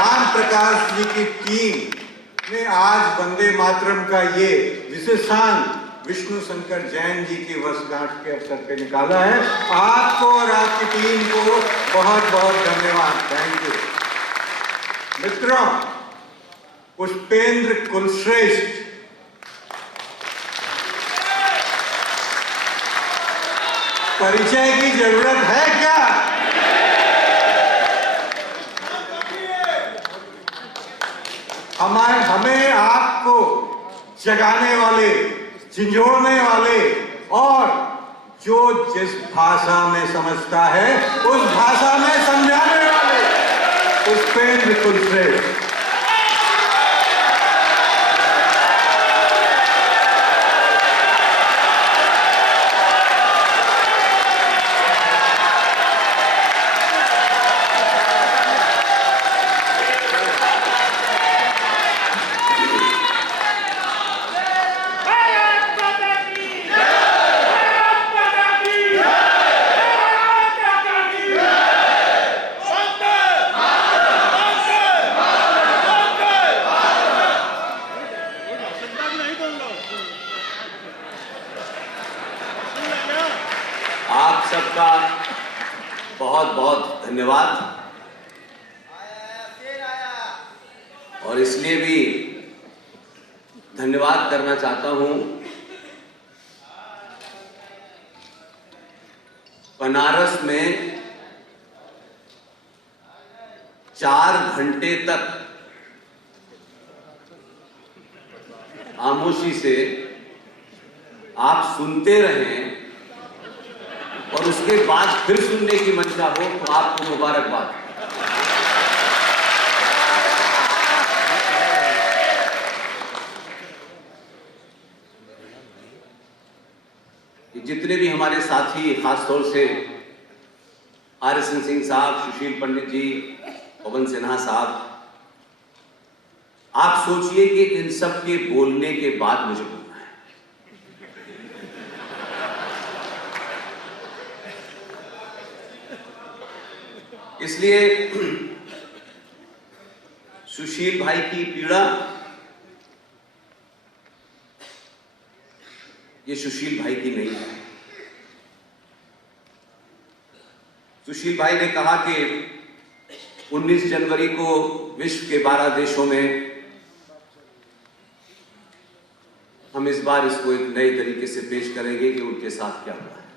राम प्रकाश जी की टीम ने आज वंदे मातरम का ये विशेषांक विष्णु शंकर जैन जी की वर्षगांठ के अवसर पे निकाला है। आपको और आपकी टीम को बहुत बहुत धन्यवाद। Thank you. मित्रों, पुष्पेंद्र कुलश्रेष्ठ परिचय की जरूरत है क्या? हमें आपको जगाने वाले, झिंझोड़ने वाले और जो जिस भाषा में समझता है उस भाषा में समझाने वाले पुष्पेंद्र कुलश्रेष्ठ। आप सबका बहुत बहुत धन्यवाद। और इसलिए भी धन्यवाद करना चाहता हूं, बनारस में 4 घंटे तक खामोशी से आप सुनते रहें और उसके बाद फिर सुनने की मंशा हो तो आपको मुबारकबाद। जितने भी हमारे साथी, खासतौर से आरएसएन सिंह साहब, सुशील पंडित जी, पवन सिन्हा साहब, आप सोचिए कि इन सब के बोलने के बाद मुझे बोलना है। इसलिए सुशील भाई की पीड़ा ये सुशील भाई की नहीं है। सुशील भाई ने कहा कि 19 जनवरी को विश्व के 12 देशों में हम इस बार इसको एक नए तरीके से पेश करेंगे कि उनके साथ क्या हुआ है।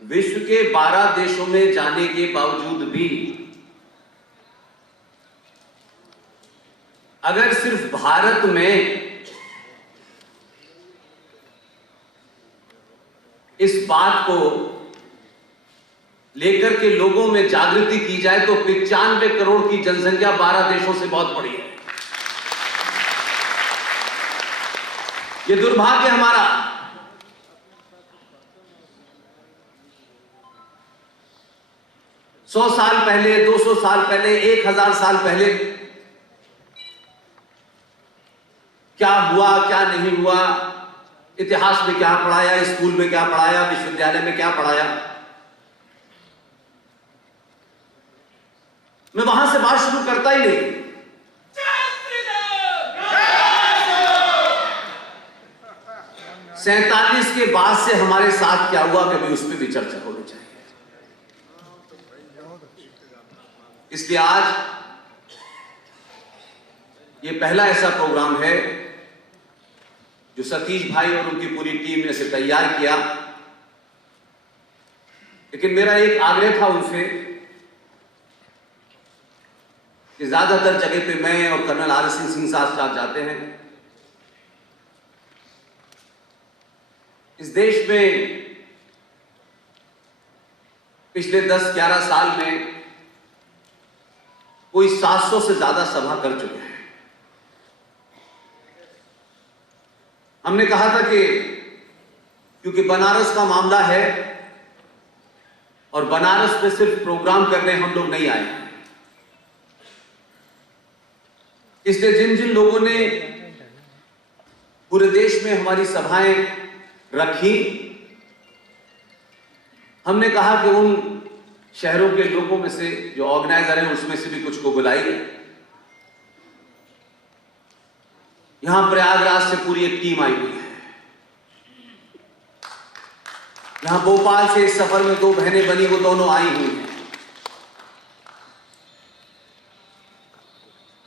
विश्व के 12 देशों में जाने के बावजूद भी अगर सिर्फ भारत में इस बात को लेकर के लोगों में जागृति की जाए तो 95 करोड़ की जनसंख्या 12 देशों से बहुत बड़ी है। ये दुर्भाग्य हमारा। सौ साल पहले, 200 साल पहले, 1000 साल पहले क्या हुआ, क्या नहीं हुआ, इतिहास में क्या पढ़ाया, स्कूल में क्या पढ़ाया, विश्वविद्यालय में क्या पढ़ाया, मैं वहां से बात शुरू करता ही नहीं। सैंतालीस के बाद से हमारे साथ क्या हुआ, कभी उस पर भी चर्चा होनी चाहिए। इसलिए आज ये पहला ऐसा प्रोग्राम है जो सतीश भाई और उनकी पूरी टीम ने इसे तैयार किया। लेकिन मेरा एक आग्रह था उनसे कि ज्यादातर जगह पे मैं और कर्नल आरएसएन सिंह साथ जाते हैं। इस देश में पिछले 10-11 साल में कोई 700 से ज्यादा सभा कर चुके हैं। हमने कहा था कि क्योंकि बनारस का मामला है और बनारस में सिर्फ प्रोग्राम करने हम लोग नहीं आए, इसलिए जिन जिन लोगों ने पूरे देश में हमारी सभाएं रखी, हमने कहा कि उन शहरों के लोगों में से जो ऑर्गेनाइजर हैं उसमें से भी कुछ को बुलाइए। यहां प्रयागराज से पूरी एक टीम आई हुई है। यहां भोपाल से इस सफर में 2 बहनें बनी, वो दोनों आई हुई हैं।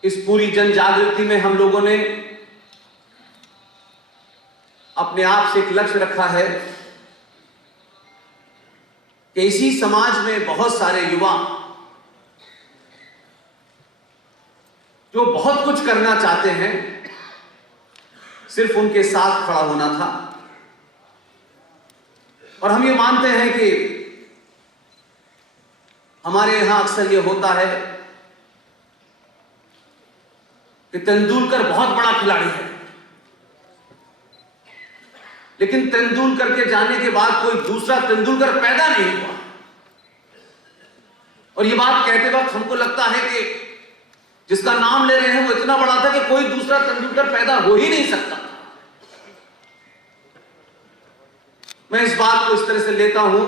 इस पूरी जन जागृति में हम लोगों ने अपने आप से एक लक्ष्य रखा है कि इसी समाज में बहुत सारे युवा जो बहुत कुछ करना चाहते हैं, सिर्फ उनके साथ खड़ा होना था। और हम ये मानते हैं कि हमारे यहां अक्सर ये होता है कि तेंदुलकर बहुत बड़ा खिलाड़ी है, लेकिन तेंदुलकर के जाने के बाद कोई दूसरा तेंदुलकर पैदा नहीं हुआ। और ये बात कहते वक्त हमको लगता है कि जिसका नाम ले रहे हैं वो इतना बड़ा था कि कोई दूसरा तेंदुलकर पैदा हो ही नहीं सकता। मैं इस बात को इस तरह से लेता हूं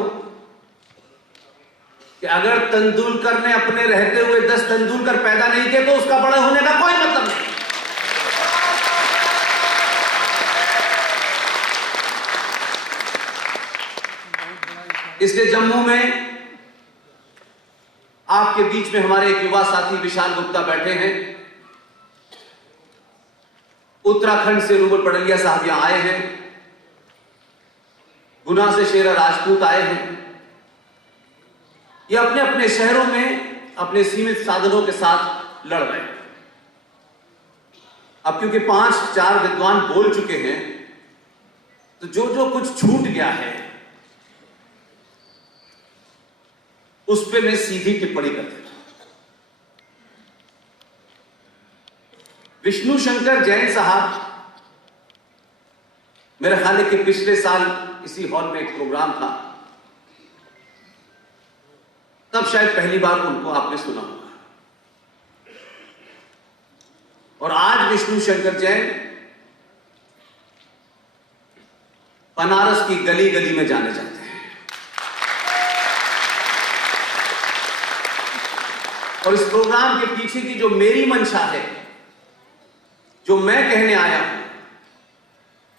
कि अगर तेंदुलकर ने अपने रहते हुए 10 तेंदुलकर पैदा नहीं किए तो उसका बड़े होने का कोई मतलब नहीं। इसलिए जम्मू में आपके बीच में हमारे एक युवा साथी विशाल गुप्ता बैठे हैं। उत्तराखंड से रूबल पडलिया साहब यहां आए हैं। गुना से शेरा राजपूत आए हैं। ये अपने अपने शहरों में अपने सीमित साधनों के साथ लड़ रहे हैं। अब क्योंकि 5-4 विद्वान बोल चुके हैं, तो जो जो कुछ छूट गया है उस पे मैं सीधी टिप्पणी कर देता हूं। विष्णु शंकर जैन साहब, मेरे ख्याल है कि पिछले साल इसी हॉल में एक प्रोग्राम था, तब शायद पहली बार उनको आपने सुना होगा। और आज विष्णु शंकर जैन बनारस की गली गली में जाने जाते हैं। और इस प्रोग्राम के पीछे की जो मेरी मंशा है, जो मैं कहने आया हूं,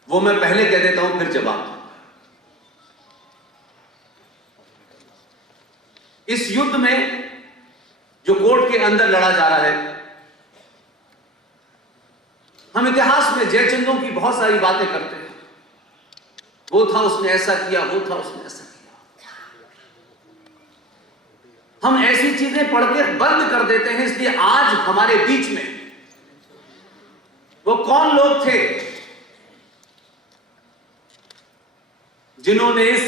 वो मैं पहले कह देता हूं, फिर जवाब दूंगा। इस युद्ध में जो कोर्ट के अंदर लड़ा जा रहा है, हम इतिहास में जयचंदों की बहुत सारी बातें करते हैं। वो था, उसने ऐसा किया, वो था, उसने ऐसा किया। हम ऐसी चीजें पढ़ के बंद कर देते हैं। इसलिए आज हमारे बीच में वो कौन लोग थे जिन्होंने इस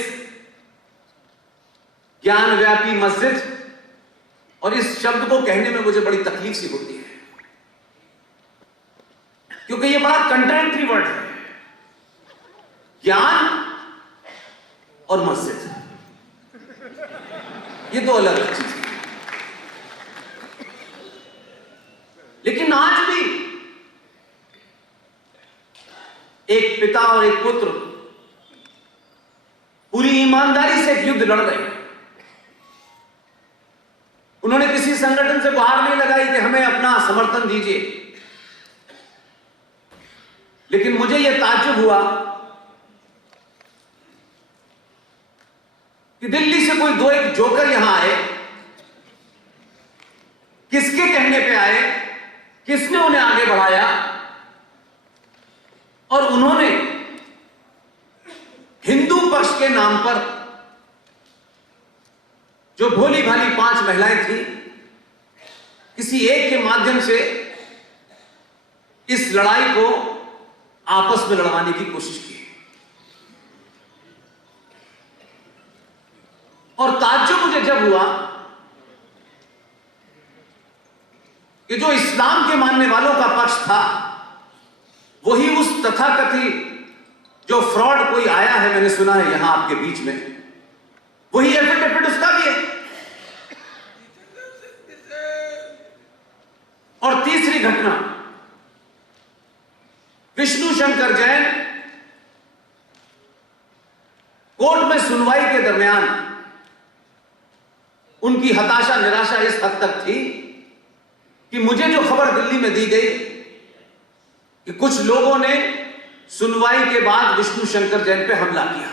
ज्ञानव्यापी मस्जिद, और इस शब्द को कहने में मुझे बड़ी तकलीफ सी होती है क्योंकि ये बड़ा कंट्राडिक्टरी वर्ड है, ज्ञान और मस्जिद, ये दो अलग अलग चीजें हैं। लेकिन आज भी एक पिता और एक पुत्र पूरी ईमानदारी से एक युद्ध लड़ रहे हैं। उन्होंने किसी संगठन से गुहार नहीं लगाई कि हमें अपना समर्थन दीजिए। लेकिन मुझे यह ताज्जुब हुआ कि दिल्ली से कोई 2-1 जोकर यहां आए, किसके कहने पे आए, किसने उन्हें आगे बढ़ाया, और उन्होंने हिंदू पक्ष के नाम पर जो भोली भाली 5 महिलाएं थी, किसी एक के माध्यम से इस लड़ाई को आपस में लड़वाने की कोशिश की। और ताज्जुब मुझे जब हुआ कि जो इस्लाम के मानने वालों का पक्ष था, वही उस तथाकथित जो फ्रॉड कोई आया है, मैंने सुना है यहां आपके बीच में, वही एफिडेविट उसका भी है। और तीसरी घटना, विष्णु शंकर जैन कोर्ट में सुनवाई के दरमियान उनकी हताशा निराशा इस हद तक थी कि मुझे जो खबर दिल्ली में दी गई कि कुछ लोगों ने सुनवाई के बाद विष्णु शंकर जैन पे हमला किया।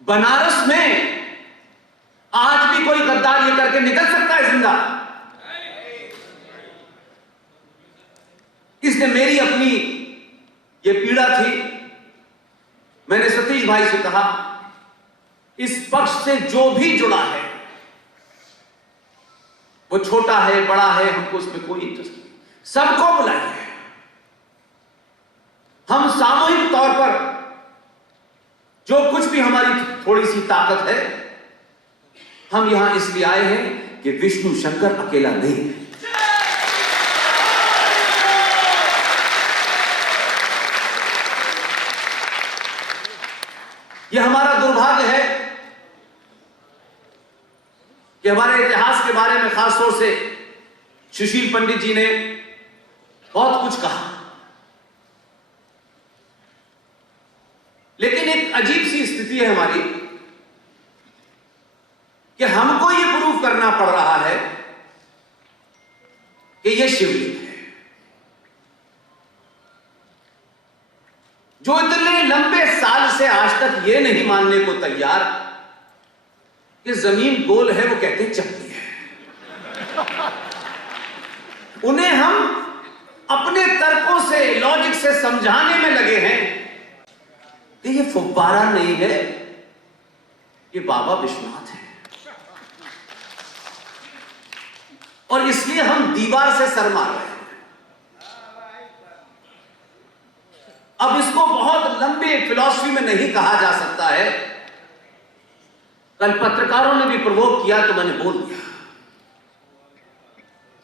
बनारस में आज भी कोई गद्दार ये करके निकल सकता है जिंदा? इसने मेरी अपनी ये पीड़ा थी। मैंने सतीश भाई से कहा, इस पक्ष से जो भी जुड़ा है, वो छोटा है बड़ा है, हमको उसमें कोई इंटरेस्ट नहीं, सबको बुलाइए। हम सामूहिक तौर पर जो कुछ भी हमारी थोड़ी सी ताकत है, हम यहां इसलिए आए हैं कि विष्णु शंकर अकेला नहीं है। यह हमारा दुर्भाग्य है कि हमारे इतिहास के बारे में खासतौर से सुशील पंडित जी ने बहुत कुछ कहा, लेकिन एक अजीब सी स्थिति है हमारी कि हमको यह प्रूव करना पड़ रहा है कि यह शिवलिंग है। जो इतने लंबे साल से आज तक यह नहीं मानने को तैयार कि जमीन गोल है, वो कहते हैं चपटी है। उन्हें हम अपने तर्कों से, लॉजिक से समझाने में लगे हैं कि ये फुब्बारा नहीं है, ये बाबा विश्वनाथ है। और इसलिए हम दीवार से सर मार रहे हैं। अब इसको बहुत लंबे फिलॉसफी में नहीं कहा जा सकता है। कल पत्रकारों ने भी प्रवोक किया तो मैंने बोल दिया,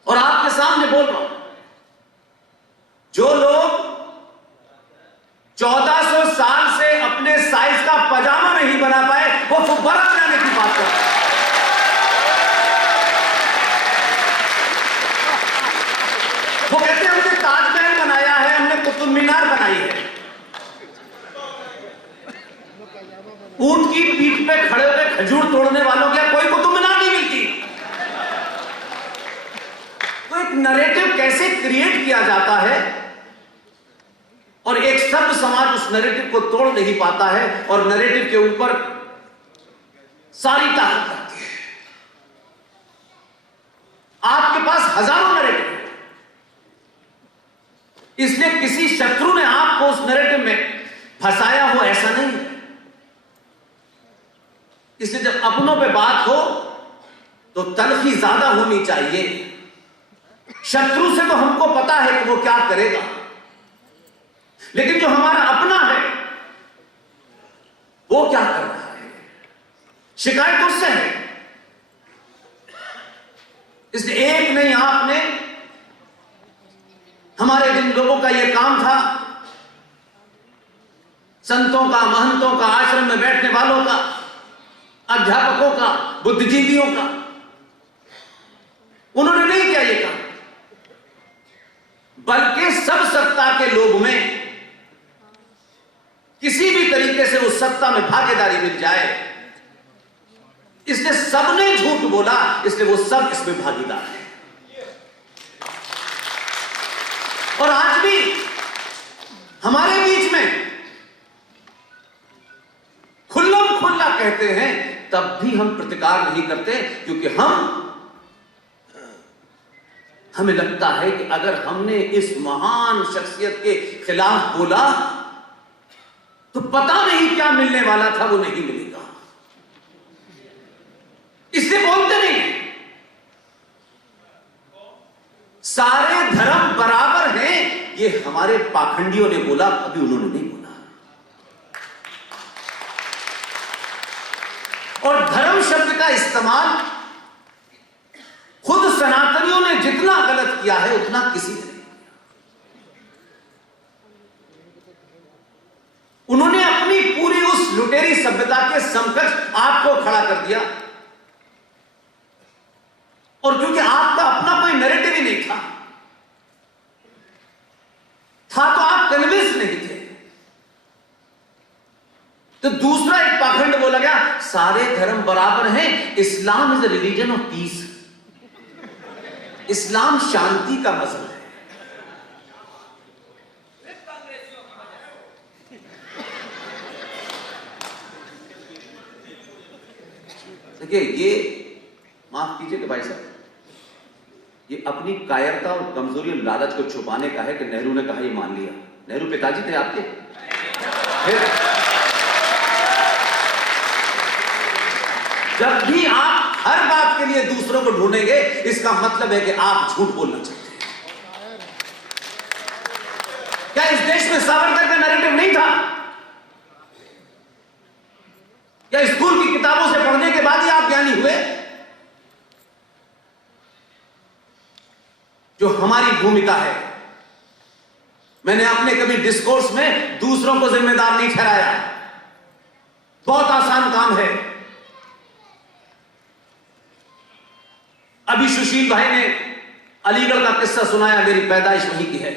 और आपके सामने बोल रहा हूं। जो लोग 1400 साल से अपने साइज का पजामा नहीं बना पाए, वो फुब्बारा बनाने की बात कर रहे हैं। वो कहते हैं हमने ताजमहल बनाया है, हमने कुतुब मीनार बनाई है। ऊंट की पीठ पे खड़े होकर खजूर तोड़ने वालों के कोई कुतुब मीनार नहीं मिलती। तो एक नैरेटिव कैसे क्रिएट किया जाता है और एक सब समाज उस नैरेटिव को तोड़ नहीं पाता है, और नैरेटिव के ऊपर सारी ताकत रहती है। आपके पास हजारों नैरेटिव है, इसलिए किसी शत्रु ने आपको उस नैरेटिव में फंसाया हो ऐसा नहीं है। इसलिए जब अपनों पे बात हो तो तलखी ज्यादा होनी चाहिए। शत्रु से तो हमको पता है कि वो क्या करेगा, लेकिन जो हमारा अपना है वो क्या कर रहा है, शिकायत उससे है। इसलिए एक नहीं, आपने हमारे जिन लोगों का यह काम था, संतों का, महंतों का, आश्रम में बैठने वालों का, अध्यापकों का, बुद्धिजीवियों का, उन्होंने नहीं किया ये काम, बल्कि सब सत्ता के लोभ में किसी भी तरीके से उस सत्ता में भागीदारी मिल जाए, इसलिए सबने झूठ बोला, इसलिए वो सब इसमें भागीदार है। और आज भी हमारे बीच में खुल्लम खुल्ला कहते हैं, तब भी हम प्रतिकार नहीं करते, क्योंकि हमें लगता है कि अगर हमने इस महान शख्सियत के खिलाफ बोला तो पता नहीं क्या मिलने वाला था, वो नहीं मिलेगा, इसलिए बोलते नहीं। सारे धर्म बराबर हैं, ये हमारे पाखंडियों ने बोला, अभी उन्होंने नहीं बोला। और धर्म शब्द का इस्तेमाल खुद सनातनियों ने जितना गलत किया है उतना किसी ने नहीं किया। उन्होंने अपनी पूरी उस लुटेरी सभ्यता के समकक्ष आपको खड़ा कर दिया, और क्योंकि आपका अपना कोई नैरेटिव ही नहीं था तो आप कन्विंस नहीं थे, तो दूसरा एक पाखंड बोला गया, सारे धर्म बराबर हैं, Islam is a religion of peace. इस्लाम शांति का मजहब है। देखिए, ये माफ कीजिएगा भाई साहब, ये अपनी कायरता और कमजोरी और लालच को छुपाने का है कि नेहरू ने कहा, ये मान लिया। नेहरू पिताजी थे आपके। फिर जब भी आप हर बात के लिए दूसरों को ढूंढेंगे, इसका मतलब है कि आप झूठ बोलना चाहते हैं। क्या इस देश में सावरकर का नैरेटिव नहीं था? या स्कूल की किताबों से पढ़ने के बाद ही आप ज्ञानी हुए? जो हमारी भूमिका है, मैंने अपने कभी डिस्कोर्स में दूसरों को जिम्मेदार नहीं ठहराया। बहुत आसान काम है। अभी सुशील भाई ने अलीगढ़ का किस्सा सुनाया, मेरी पैदाइश वहीं की है।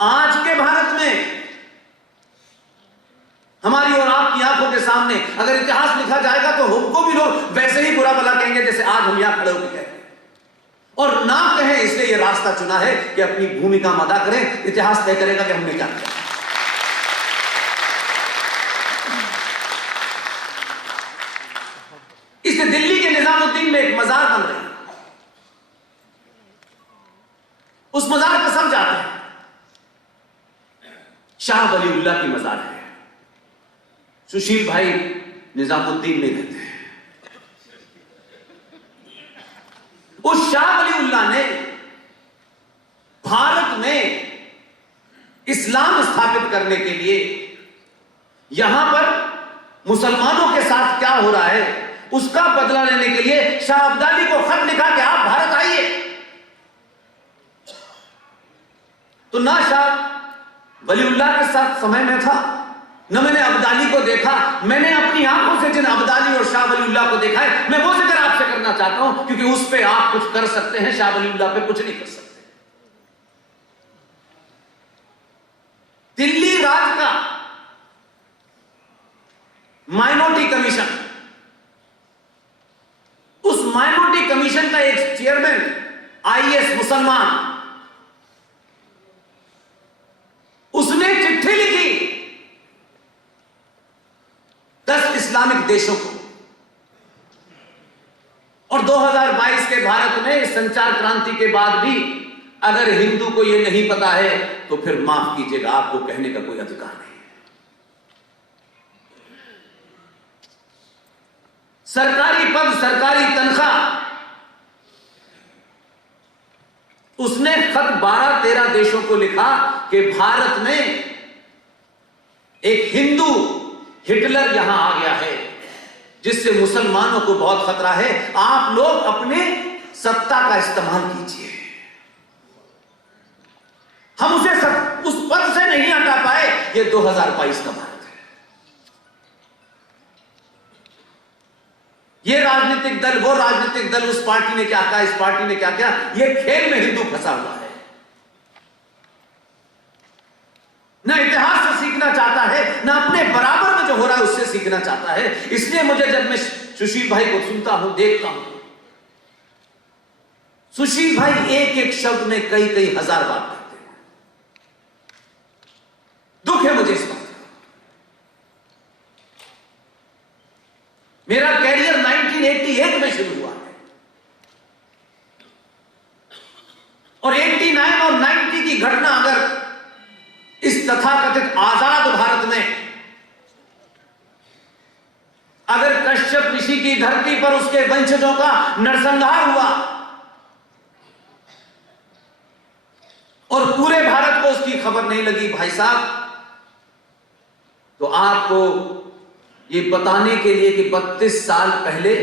आज के भारत में हमारी और आपकी आंखों के सामने अगर इतिहास लिखा जाएगा तो हमको भी लोग वैसे ही बुरा भला कहेंगे जैसे आज हम यहां खड़े होकर कहते हैं। और ना कहें, इसलिए यह रास्ता चुना है कि अपनी भूमिका में अदा करें। इतिहास तय करेगा कि हमने क्या किया। इससे दिल्ली के निजामुद्दीन में एक मजार बन रही है। उस मजार पर सब जाते हैं। शाह वलीउल्लाह की मजार है। सुशील भाई निजामुद्दीन में रहते हैं। उस शाह वलीउल्लाह ने भारत में इस्लाम स्थापित करने के लिए यहां पर मुसलमानों के साथ क्या हो रहा है उसका बदला लेने के लिए शाह अब्दाली को खत लिखा कि आप भारत आइए। तो ना शाह वलीउल्लाह के साथ समय में था, न मैंने अब्दाली को देखा। मैंने अपनी आंखों से जिन अब्दाली और शाह वलीउल्लाह को देखा है, मैं वो जिक्र आपसे करना चाहता हूं, क्योंकि उस पे आप कुछ कर सकते हैं, शाह वलीउल्लाह पे कुछ नहीं कर सकते। दिल्ली राज का माइनॉरिटी कमीशन, उस माइनॉरिटी कमीशन का एक चेयरमैन आईएएस मुसलमान, उसने चिट्ठी लिखी 10 इस्लामिक देशों को। और 2022 के भारत में इस संचार क्रांति के बाद भी अगर हिंदू को यह नहीं पता है तो फिर माफ कीजिएगा, आपको कहने का कोई अधिकार नहीं। सरकारी पद, सरकारी तनख्वाह, उसने खत 12-13 देशों को लिखा कि भारत में एक हिंदू हिटलर यहां आ गया है जिससे मुसलमानों को बहुत खतरा है। आप लोग अपने सत्ता का इस्तेमाल कीजिए। हम उसे उस पद से नहीं हटा पाए। यह 2022 का भारत है। यह राजनीतिक दल, वो राजनीतिक दल, उस पार्टी ने क्या कहा, इस पार्टी ने क्या किया, यह खेल में हिंदू फंसा हुआ है। ना इतिहास से सीखना चाहता है, ना अपने बराबर में जो हो रहा है उससे सीखना चाहता है। इसलिए मुझे जब मैं सुशील भाई को सुनता हूं, देखता हूं, सुशील भाई एक एक शब्द में कई कई हजार बात करते हैं। दुख है मुझे इस बात का। मेरा कैरियर 1988 में शुरू हुआ है और 89 और 90 की घटना अगर इस तथाकथित आजाद भारत में अगर कश्यप ऋषि की धरती पर उसके वंशजों का नरसंहार हुआ और पूरे भारत को उसकी खबर नहीं लगी भाई साहब, तो आपको ये बताने के लिए कि 32 साल पहले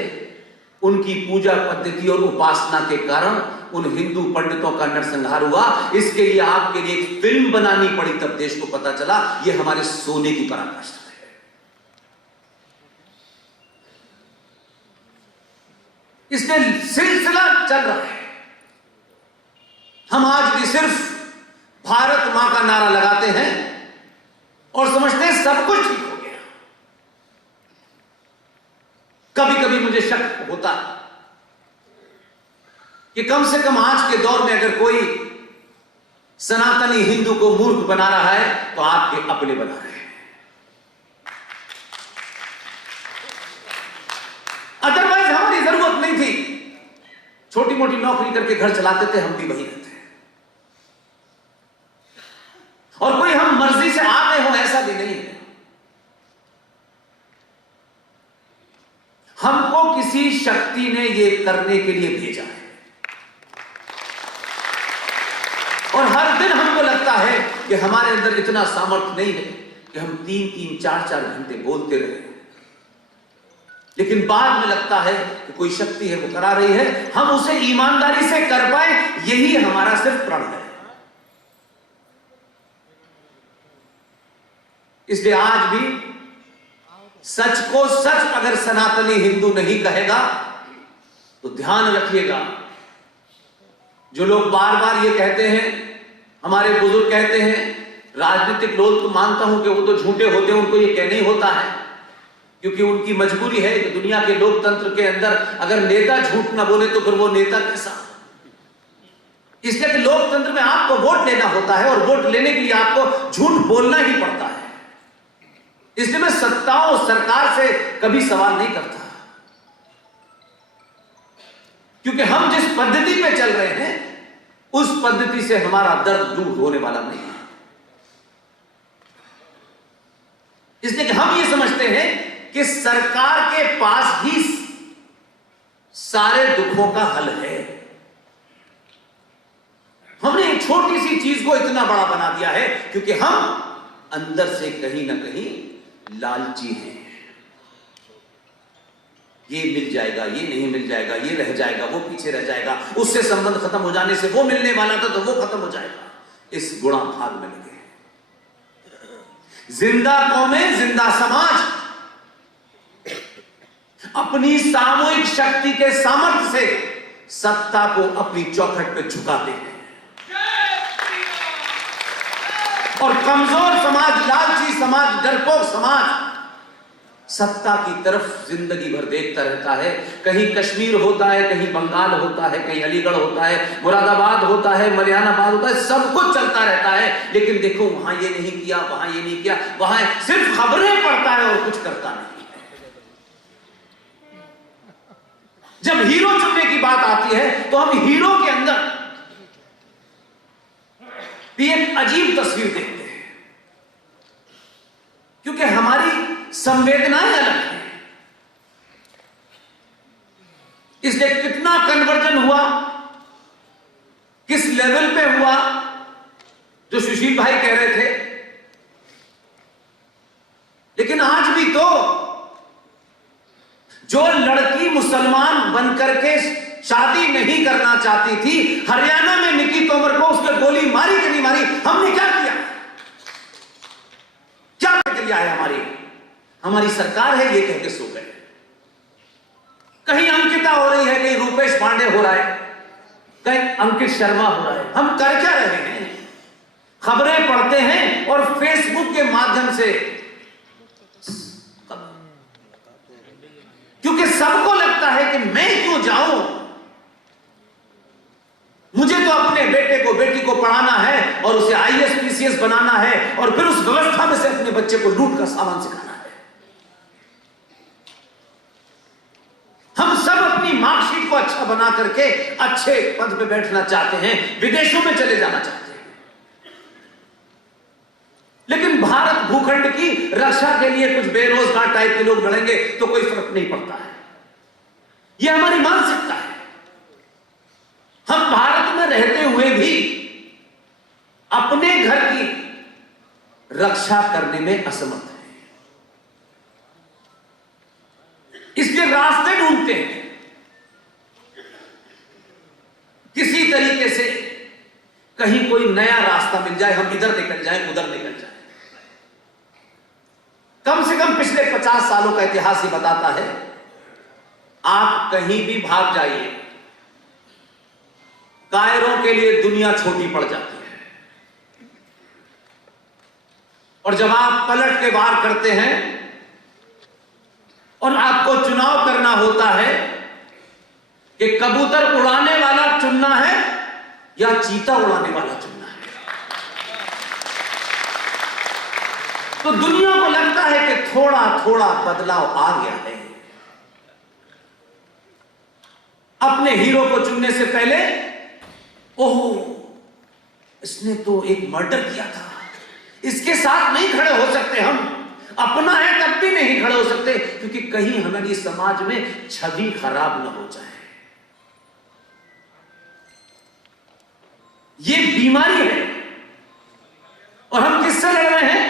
उनकी पूजा पद्धति और उपासना के कारण उन हिंदू पंडितों का नरसंहार हुआ, इसके लिए आपके लिए एक फिल्म बनानी पड़ी, तब देश को पता चला ये हमारे सोने की पराकाष्ठा है। इसलिए सिलसिला चल रहा है। हम आज भी सिर्फ भारत मां का नारा लगाते हैं और समझते हैं सब कुछ ठीक हो गया। कभी कभी मुझे शक होता है कि कम से कम आज के दौर में अगर कोई सनातनी हिंदू को मूर्ख बना रहा है तो आपके अपने बना रहे हैं। अदरवाइज हमारी जरूरत नहीं थी, छोटी मोटी नौकरी करके घर चलाते थे, हम भी वही रहते हैं। और कोई हम मर्जी से आ गए हो ऐसा भी नहीं है। हमको किसी शक्ति ने यह करने के लिए भेजा है। और हर दिन हमको लगता है कि हमारे अंदर इतना सामर्थ्य नहीं है कि हम 3-3, 4-4 घंटे बोलते रहे, लेकिन बाद में लगता है कि कोई शक्ति है वो करा रही है, हम उसे ईमानदारी से कर पाए, यही हमारा सिर्फ प्रण है। इसलिए आज भी सच को सच अगर सनातनी हिंदू नहीं कहेगा तो ध्यान रखिएगा, जो लोग बार बार ये कहते हैं, हमारे बुजुर्ग कहते हैं, राजनीतिक लोग तो मानता हूं कि वो तो झूठे होते हैं, उनको ये कहना ही होता है क्योंकि उनकी मजबूरी है कि दुनिया के लोकतंत्र के अंदर अगर नेता झूठ ना बोले तो फिर वो नेता कैसा। इसलिए कि लोकतंत्र में आपको वोट लेना होता है और वोट लेने के लिए आपको झूठ बोलना ही पड़ता है। इसलिए मैं सत्ता और सरकार से कभी सवाल नहीं करता, क्योंकि हम जिस पद्धति पे चल रहे हैं उस पद्धति से हमारा दर्द दूर होने वाला नहीं है। इसलिए कि हम ये समझते हैं कि सरकार के पास ही सारे दुखों का हल है। हमने एक छोटी सी चीज को इतना बड़ा बना दिया है क्योंकि हम अंदर से कहीं ना कहीं लालची हैं। ये मिल जाएगा, ये नहीं मिल जाएगा, ये रह जाएगा, वो पीछे रह जाएगा, उससे संबंध खत्म हो जाने से वो मिलने वाला था तो वो खत्म हो जाएगा। इस गुणा भाग में लगे। जिंदा कौमें, जिंदा समाज अपनी सामूहिक शक्ति के सामर्थ्य से सत्ता को अपनी चौखट पे झुकाते हैं और कमजोर समाज, लालची समाज, डरपोक समाज सत्ता की तरफ जिंदगी भर देखता रहता है। कहीं कश्मीर होता है, कहीं बंगाल होता है, कहीं अलीगढ़ होता है, मुरादाबाद होता है, मरियानाबाद होता है, सब कुछ चलता रहता है। लेकिन देखो वहां ये नहीं किया, वहां ये नहीं किया, वहां सिर्फ खबरें पढ़ता है और कुछ करता नहीं। जब हीरो चुनने की बात आती है तो हम हीरो के अंदर भी एक अजीब तस्वीर देखते हैं, क्योंकि हमारी संवेदनाएं अलग हैं। इसलिए कितना कन्वर्जन हुआ, किस लेवल पे हुआ, जो सुशील भाई कह रहे थे, लेकिन आज भी तो जो लड़की मुसलमान बनकर के शादी नहीं करना चाहती थी, हरियाणा में निकी तोमर को उसने गोली मारी कि नहीं मारी, हमने क्या किया? क्या प्रक्रिया है हमारी सरकार है ये कह के सो गए। कहीं अंकिता हो रही है, कहीं रूपेश पांडे हो रहा है, कहीं अंकित शर्मा हो रहा है। हम कर क्या रहे हैं? खबरें पढ़ते हैं और फेसबुक के माध्यम से, क्योंकि सबको लगता है कि मैं क्यों जाऊं, मुझे तो अपने बेटे को, बेटी को पढ़ाना है और उसे आईएएस पीसीएस बनाना है और फिर उस व्यवस्था में से अपने बच्चे को लूट कर सामान सिखाना है। हम सब अपनी मार्कशीट को अच्छा बना करके अच्छे पद पे बैठना चाहते हैं, विदेशों में चले जाना चाहते हैं, लेकिन भारत भूखंड की रक्षा के लिए कुछ बेरोजगार टाइप के लोग लड़ेंगे तो कोई फर्क नहीं पड़ता है। यह हमारी मानसिकता है। हम भारत में रहते हुए भी अपने घर की रक्षा करने में असमर्थ हैं, इसलिए रास्ते ढूंढते हैं किसी तरीके से, कहीं कोई नया रास्ता मिल जाए, हम इधर निकल जाए, उधर निकल जाए। कम से कम पिछले 50 सालों का इतिहास ही बताता है, आप कहीं भी भाग जाइए, कायरों के लिए दुनिया छोटी पड़ जाती है। और जब आप पलट के वार करते हैं और आपको चुनाव करना होता है कि कबूतर उड़ाने वाला चुनना है या चीता उड़ाने वाला चुनना है, तो दुनिया को लगता है कि थोड़ा थोड़ा बदलाव आ गया है। अपने हीरो को चुनने से पहले ओह, इसने तो एक मर्डर किया था, इसके साथ नहीं खड़े हो सकते, हम अपना है तब भी नहीं खड़े हो सकते, क्योंकि कहीं हमारी समाज में छवि खराब ना हो जाए। ये बीमारी है। और हम किससे लड़ रहे हैं?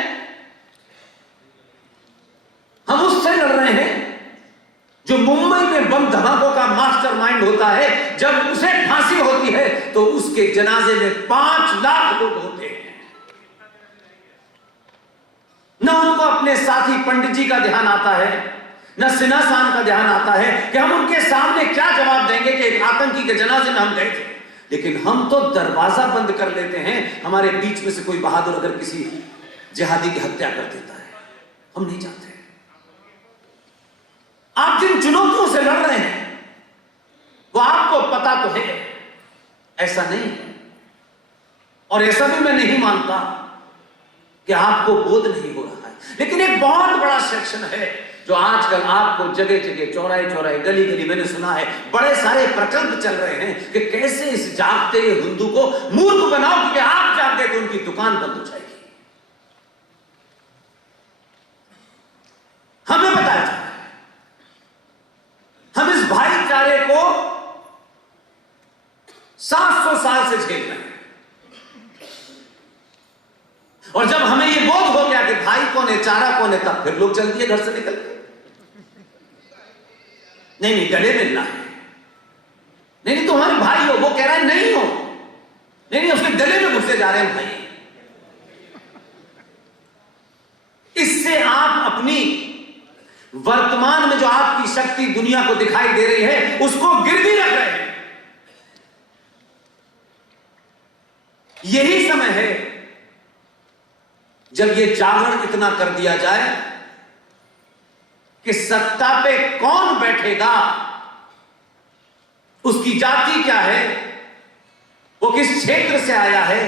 हम उससे लड़ रहे हैं जो मुंबई में बम धमाकों का मास्टरमाइंड होता है। जब उसे फांसी होती है तो उसके जनाजे में 5 लाख लोग होते हैं। न उनको अपने साथी पंडित जी का ध्यान आता है, न सिन्हा साहब का ध्यान आता है कि हम उनके सामने क्या जवाब देंगे कि एक आतंकी के जनाजे में हम गए थे। लेकिन हम तो दरवाजा बंद कर लेते हैं। हमारे बीच में से कोई बहादुर अगर किसी जिहादी की हत्या कर देता है, हम नहीं चाहते। आप जिन चुनौतियों से लड़ रहे हैं वो आपको पता तो है, ऐसा नहीं है। और ऐसा भी मैं नहीं मानता कि आपको बोध नहीं हो रहा है। लेकिन एक बहुत बड़ा सेक्शन है जो आजकल आपको जगह जगह, चौराहे चौराहे, गली गली, मैंने सुना है बड़े सारे प्रकल्प चल रहे हैं कि कैसे इस जागते हिंदू को मूर्ख बनाओ, क्योंकि आप जाग गए तो उनकी दुकान बंद हो जाएगी। हमें बताया जाए, हम इस भाईचारे को 700 साल से झेल रहे हैं। और जब हमें यह बोध हो गया कि भाई कौन है, चारा कौन है, तब फिर लोग चल दिए घर से निकल के। नहीं गले मिलना है, नहीं तुम्हारे भाई हो, वो कह रहा है नहीं हो, नहीं उसके गले में घुसे जा रहे हैं भाई। इससे आप अपनी वर्तमान में जो आपकी शक्ति दुनिया को दिखाई दे रही है उसको गिरवी रख रहे हैं। यही समय है जब यह जागरण इतना कर दिया जाए कि सत्ता पे कौन बैठेगा, उसकी जाति क्या है, वो किस क्षेत्र से आया है,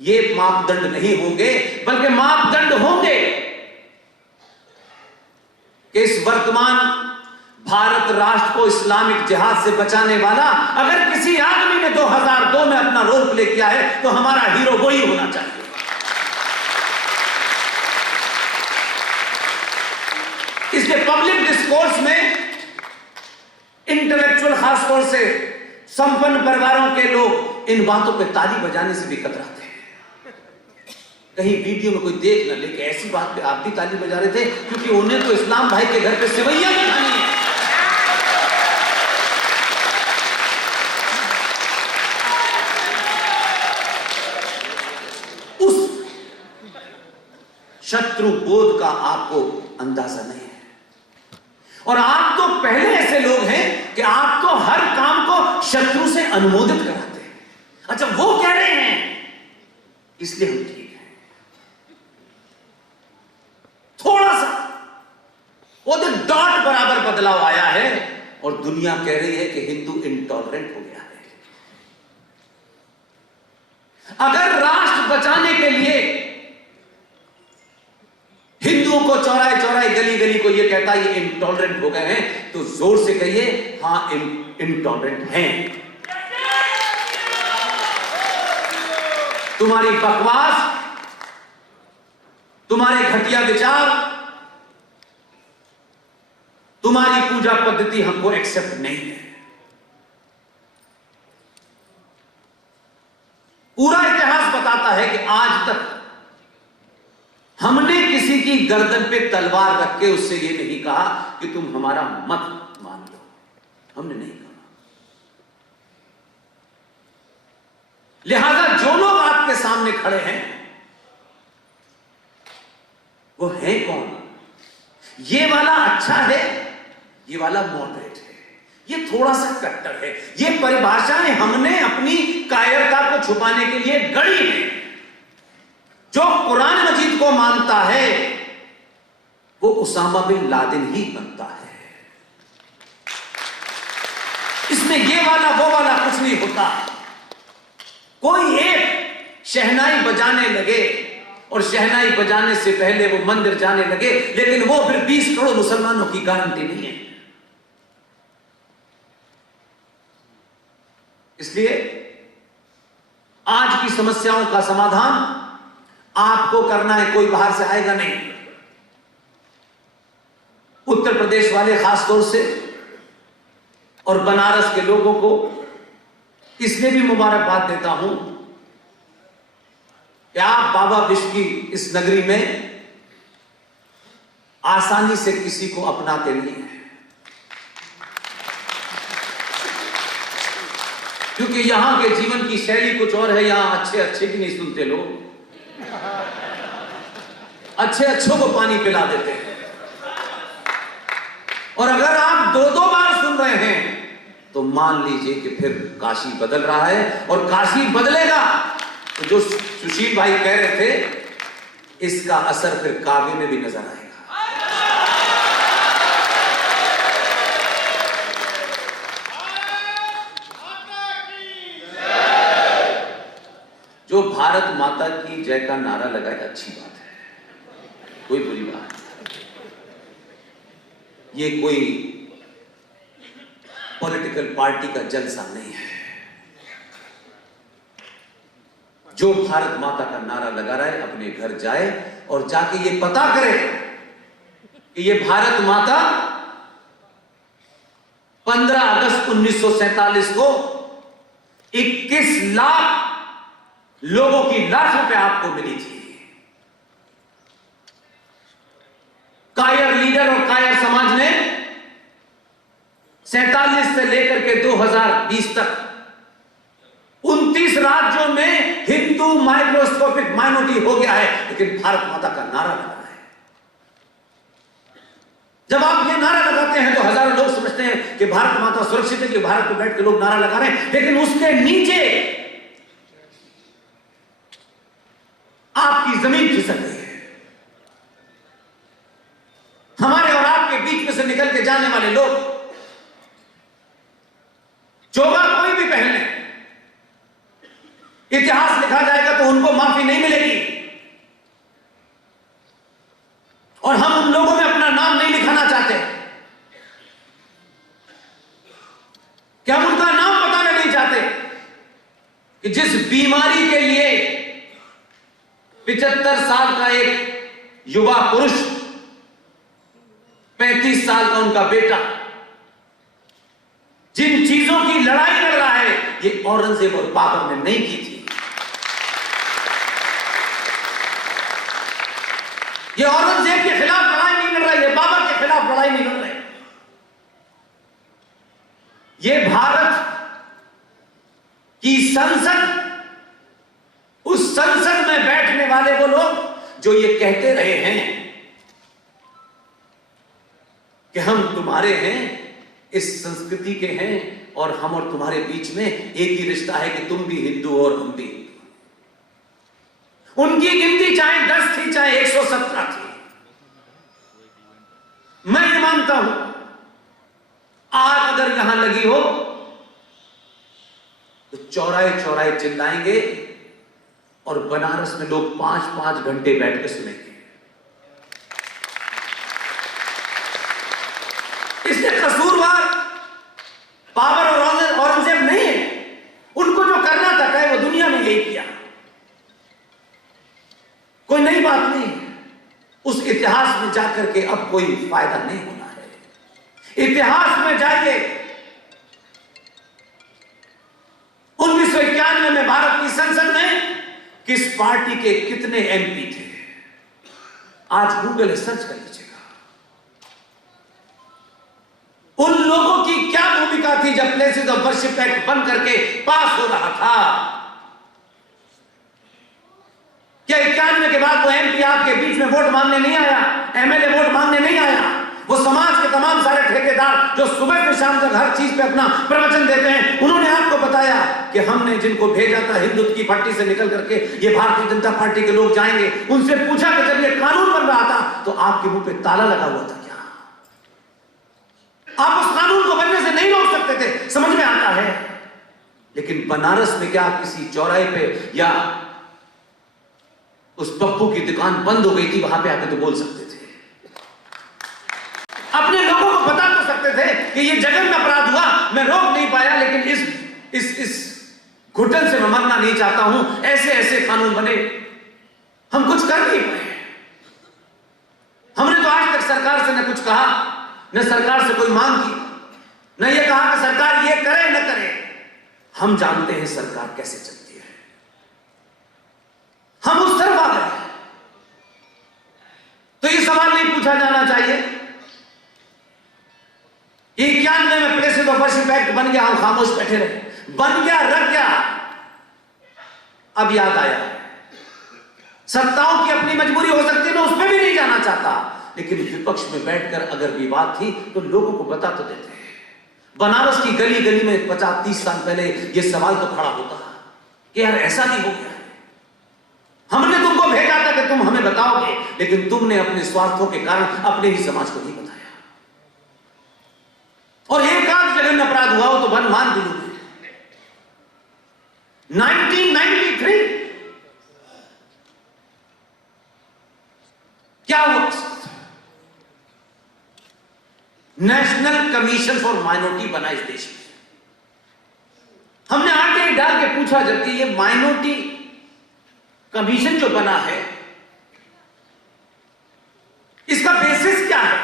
ये मापदंड नहीं होंगे, बल्कि मापदंड होंगे कि इस वर्तमान भारत राष्ट्र को इस्लामिक जिहाद से बचाने वाला अगर किसी आदमी ने 2002 में अपना रोल प्ले किया है तो हमारा हीरो वही होना चाहिए। इसलिए पब्लिक डिस्कोर्स में इंटेलेक्चुअल खासतौर से संपन्न परिवारों के लोग इन बातों पे ताली बजाने से भी कतराते हैं। कहीं वीडियो में कोई देख न ले कि ऐसी बात पे आप भी ताली बजा रहे थे, क्योंकि उन्हें तो इस्लाम भाई के घर पे सेवैयां भी खानी है। उस शत्रु बोध का आपको अंदाजा नहीं है। और आप तो पहले ऐसे लोग हैं कि आप तो हर काम को शत्रु से अनुमोदित कराते हैं। अच्छा, वो कह रहे हैं इसलिए हम ठीक हैं। थोड़ा सा वो तो डॉट बराबर बदलाव आया है और दुनिया कह रही है कि हिंदू इंटॉलरेंट हो गया है। अगर राष्ट्र बचाने के लिए हिंदुओं को चौराहे चौराहे, गली गली को ये कहता है ये इंटॉलरेंट हो गए हैं, तो जोर से कहिए हां इंटॉलरेंट हैं। तुम्हारी बकवास, तुम्हारे घटिया विचार, तुम्हारी पूजा पद्धति हमको एक्सेप्ट नहीं है। पूरा इतिहास बताता है कि आज तक हमने किसी की गर्दन पे तलवार रख के उससे ये नहीं कहा कि तुम हमारा मत मान लो, हमने नहीं कहा। लिहाजा जो लोग आपके सामने खड़े हैं वो है कौन? ये वाला अच्छा है, ये वाला मॉडरेट है, ये थोड़ा सा कट्टर है। ये परिभाषाएं हमने अपनी कायरता को छुपाने के लिए गढ़ी है। जो कुरान मजीद को मानता है वो उसामा बिन लादेन ही बनता है। इसमें ये वाला वो वाला कुछ नहीं होता। कोई एक शहनाई बजाने लगे और शहनाई बजाने से पहले वो मंदिर जाने लगे, लेकिन वो फिर 20 करोड़ मुसलमानों की गारंटी नहीं है। इसलिए आज की समस्याओं का समाधान आपको करना है, कोई बाहर से आएगा नहीं। उत्तर प्रदेश वाले खास तौर से और बनारस के लोगों को इसलिए भी मुबारकबाद देता हूं कि आप बाबा विश्व की इस नगरी में आसानी से किसी को अपनाते नहीं हैं, क्योंकि यहां के जीवन की शैली कुछ और है। यहां अच्छे अच्छे की नहीं सुनते लोग, अच्छे अच्छों को पानी पिला देते हैं। और अगर आप 2-2 बार सुन रहे हैं तो मान लीजिए कि फिर काशी बदल रहा है, और काशी बदलेगा तो जो सुशील भाई कह रहे थे, इसका असर फिर काबे में भी नजर आएगा। जो भारत माता की जय का नारा लगाए, अच्छी बात है, कोई बुरी बात नहीं। ये कोई पॉलिटिकल पार्टी का जलसा नहीं है। जो भारत माता का नारा लगा रहा है अपने घर जाए और जाके ये पता करे कि ये भारत माता 15 अगस्त 1947 को 21 लाख लोगों की लाशों पे आपको मिली थी। कायर लीडर और कायर समाज ने 47 से लेकर के 2020 तक 29 राज्यों में हिंदू माइक्रोस्कोपिक माइनॉरिटी हो गया है, लेकिन भारत माता का नारा लगा है। जब आप ये नारा लगाते हैं तो हजारों लोग समझते हैं कि भारत माता सुरक्षित है, कि भारत में बैठ के लोग नारा लगा रहे हैं, लेकिन उसके नीचे आपकी जमीन खिसक गई है। हमारे और आपके बीच में से निकल के जाने वाले लोग चोगा कोई भी पहन ले, इतिहास लिखा जाएगा तो उनको माफी नहीं मिलेगी। और हम उन लोगों में अपना नाम नहीं लिखाना चाहते कि हम उनका नाम बताना नहीं चाहते कि जिस बीमारी के लिए 75 साल का एक युवा पुरुष, 35 साल का उनका बेटा, जिन चीजों की लड़ाई लड़ रहा है, ये औरंगजेब और बाबर ने नहीं की थी। ये औरंगजेब के खिलाफ लड़ाई नहीं लड़ रहा है, ये बाबर के खिलाफ लड़ाई नहीं लड़ रहे। ये भारत की संसद, उस संसद में बैठने वाले वो लोग जो ये कहते रहे हैं कि हम तुम्हारे हैं, इस संस्कृति के हैं, और हम और तुम्हारे बीच में एक ही रिश्ता है कि तुम भी हिंदू और हम भी हिंदू। उनकी गिनती चाहे 10 थी चाहे 117 थी, मैं ये मानता हूं आग अगर यहां लगी हो तो चौराहे चौराहे चिल्लाएंगे और बनारस में लोग 5-5 घंटे बैठ के सुनेंगे। इससे कसूरवार बाबर और औरंगजेब नहीं है। उनको जो करना था कहे वो दुनिया में यही किया, कोई नई बात नहीं है। उस इतिहास में जाकर के अब कोई फायदा नहीं होना है। इतिहास में जाइए, 1991 में भारत की संसद में किस पार्टी के कितने एमपी थे, आज गूगल है, सर्च कर लीजिएगा। उन लोगों की क्या भूमिका थी जब प्लेसेस ऑफ वर्शिप एक्ट बन करके पास हो रहा था? क्या 91 के बाद वो एमपी आपके बीच में वोट मांगने नहीं आया, एमएलए वोट मांगने नहीं आया? वो समाज के तमाम सारे ठेकेदार जो सुबह से शाम तक हर चीज पे अपना प्रवचन देते हैं, उन्होंने आपको बताया कि हमने जिनको भेजा था हिंदुत्व की भट्टी से निकल करके ये भारतीय जनता पार्टी के लोग जाएंगे। उनसे पूछा कि जब ये कानून बन रहा था तो आपके मुंह पे ताला लगा हुआ था क्या? आप उस कानून को बनने से नहीं रोक सकते थे, समझ में आता है। लेकिन बनारस में क्या किसी चौराहे पे या उस पप्पू की दुकान बंद हो गई थी, वहां पे आके तो बोल सकते थे, अपने लोगों को बता तो सकते थे कि ये जघन्य अपराध हुआ, मैं रोक नहीं पाया, लेकिन इस घुटन से मैं मरना नहीं चाहता हूं, ऐसे ऐसे कानून बने, हम कुछ कर नहीं पाए। हमने तो आज तक सरकार से न कुछ कहा, न सरकार से कोई मांग की, न ये कहा कि सरकार ये करे न करे। हम जानते हैं सरकार कैसे चलती है, हम उस तरफ आ गए। तो ये सवाल नहीं पूछा जाना चाहिए कि 91 में प्लेसेस ऑफ वर्शिप एक्ट बन गया, हम खामोश बैठे रहे। बन गया, रख गया, अब याद आया। सत्ताओं की अपनी मजबूरी हो सकती है, मैं उसमें भी नहीं जाना चाहता, लेकिन विपक्ष में बैठकर अगर विवाद थी तो लोगों को बता तो देते हैं। बनारस की गली गली में 50-30 साल पहले यह सवाल तो खड़ा होता कि यार ऐसा नहीं हो गया, हमने तुमको भेजा था कि तुम हमें बताओगे, लेकिन तुमने अपने स्वार्थों के कारण अपने ही समाज को नहीं बताया। और एक आध जघन्य अपराध हुआ हो तो बन मान भी लोगे। 1993 क्या हुआ? नेशनल कमीशन फॉर माइनॉरिटी बना इस देश में। हमने आरटीआई डाल के पूछा, जबकि ये माइनॉरिटी कमीशन जो बना है इसका बेसिस क्या है?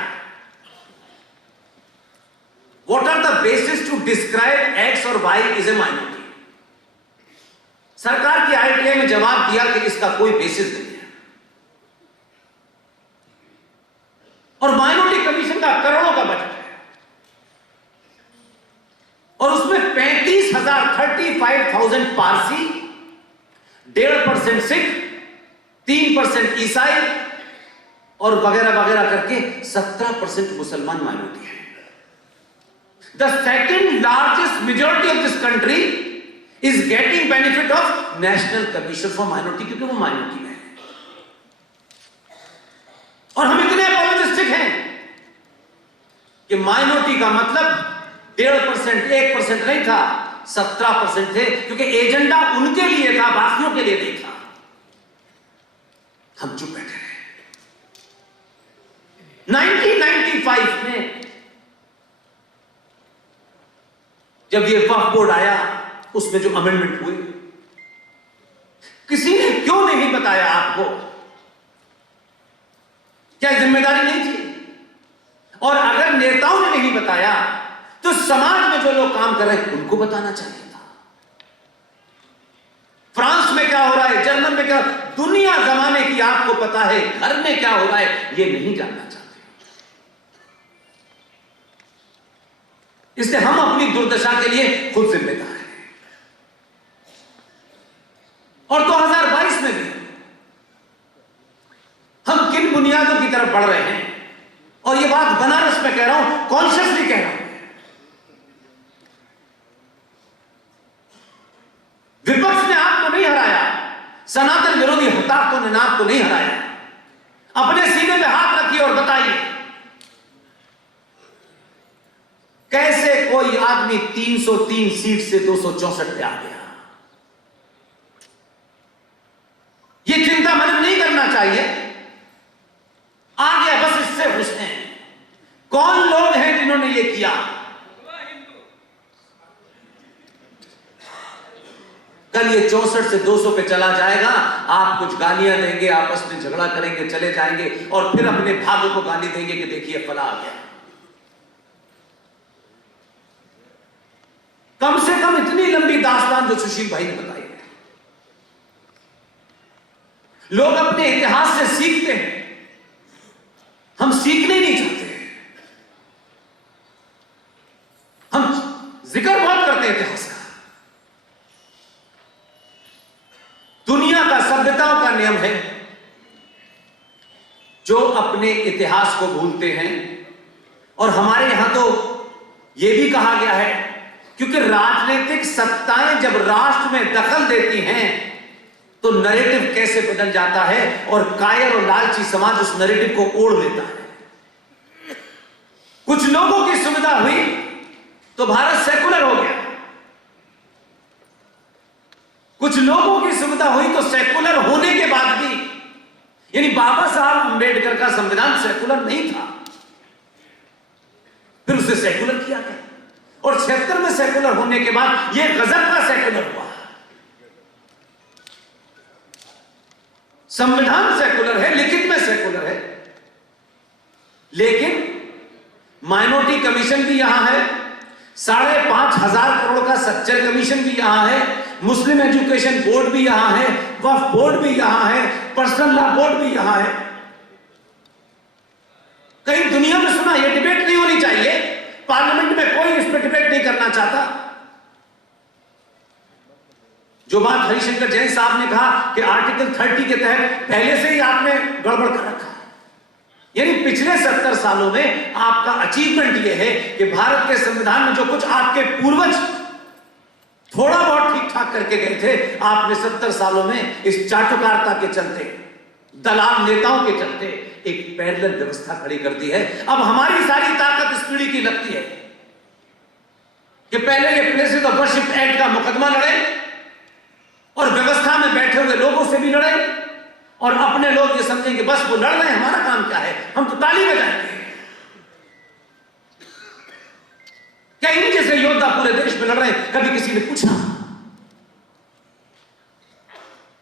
What are the basis to describe X और वाई इज ए माइनॉरिटी? सरकार की आरटीआई में जवाब दिया कि इसका कोई बेसिस नहीं है। और माइनॉरिटी कमीशन का करोड़ों का बजट है, और उसमें 35,000 पारसी, 1.5% सिख, 3% ईसाई और वगैरह वगैरह करके 17% मुसलमान माइनॉरिटी है। The second largest majority of this country is getting benefit of national commission for minority, क्योंकि वो माइनॉरिटी में है। और हम इतने अपॉलोजिस्टिक हैं कि माइनॉरिटी का मतलब 1.5%, 1% नहीं था, 17% थे, क्योंकि एजेंडा उनके लिए था, बाकियों के लिए नहीं था। हम चुप बैठे रहे। 1995 में जब ये वक्फ बोर्ड आया, उसमें जो अमेंडमेंट हुए, किसी ने क्यों नहीं बताया आपको? क्या जिम्मेदारी नहीं थी? और अगर नेताओं ने नहीं बताया तो समाज में जो लोग काम कर रहे हैं उनको बताना चाहिए था। फ्रांस में क्या हो रहा है, जर्मन में क्या, दुनिया जमाने की आपको पता है, घर में क्या हो रहा है ये नहीं जानना चाहते। इसलिए हम अपनी दुर्दशा के लिए खुद जिम्मेदार हैं। और 2022 में भी हम किन बुनियादों की तरफ बढ़ रहे हैं, और ये बात बनारस में कह रहा हूं, कॉन्शियसली कह रहा हूं। विपक्ष ने आपको नहीं हराया, सनातन विरोधी हताशों ने आपको नहीं हराया। अपने सीने पे हाथ रखिए और बताइए कैसे कोई आदमी 303 सीट से 264 पे आ गया। ये चिंता मनन नहीं करना चाहिए, आ गया बस, इससे खुश हैं। कौन लोग हैं जिन्होंने ये किया? कल ये 64 से 200 पे चला जाएगा, आप कुछ गालियां देंगे, आपस में झगड़ा करेंगे, चले जाएंगे, और फिर अपने भागों को गाली देंगे कि देखिए फला आ गया। कम से कम इतनी लंबी दास्तान जो सुशील भाई ने बताई है, लोग अपने इतिहास से सीखते हैं, हम सीखने ही नहीं चाहते। हम जिक्र बहुत करते हैं इतिहास का। दुनिया का, सभ्यताओं का नियम है, जो अपने इतिहास को भूलते हैं और हमारे यहां तो यह भी कहा गया है, क्योंकि राजनीतिक सत्ताएं जब राष्ट्र में दखल देती हैं तो नैरेटिव कैसे बदल जाता है और कायर और लालची समाज उस नैरेटिव को ओढ़ लेता है। कुछ लोगों की सुविधा हुई तो भारत सेकुलर हो गया, कुछ लोगों की सुविधा हुई तो सेकुलर होने के बाद भी, यानी बाबा साहब अंबेडकर का संविधान सेकुलर नहीं था, फिर उसे सेकुलर किया गया और 76 में सेकुलर होने के बाद यह गजब का सेकुलर हुआ। संविधान सेकुलर है, लिखित में सेकुलर है, लेकिन माइनॉरिटी कमीशन भी यहां है, 5,500 करोड़ का सच्चर कमीशन भी यहां है, मुस्लिम एजुकेशन बोर्ड भी यहां है, वक्फ बोर्ड भी यहां है, पर्सनल लॉ बोर्ड भी यहां है। कहीं दुनिया में सुना यह डिबेट नहीं होनी चाहिए, पार्लियामेंट में कोई इस पर डिबेट नहीं करना चाहता। जो बात हरिशंकर जैन साहब ने कहा कि आर्टिकल 30 के तहत पहले से ही आपने गड़बड़ कर रखा है, यानी पिछले 70 सालों में आपका अचीवमेंट यह है कि भारत के संविधान में जो कुछ आपके पूर्वज थोड़ा बहुत ठीक ठाक करके गए थे, आपने 70 सालों में इस चाटुकारिता के चलते, दलाल नेताओं के चलते एक पैरेलल व्यवस्था खड़ी कर दी है। अब हमारी सारी ताकत इस पीढ़ी की लगती है कि पहले ये प्लेसेस ऑफ वर्शिप एक्ट का मुकदमा लड़े और व्यवस्था में बैठे हुए लोगों से भी लड़े, और अपने लोग ये समझेंगे बस वो लड़ रहे हैं, हमारा काम क्या है, हम तो ताली बजाएंगे। क्या इन जैसे योद्धा पूरे देश में लड़ रहे हैं? कभी किसी ने पूछा?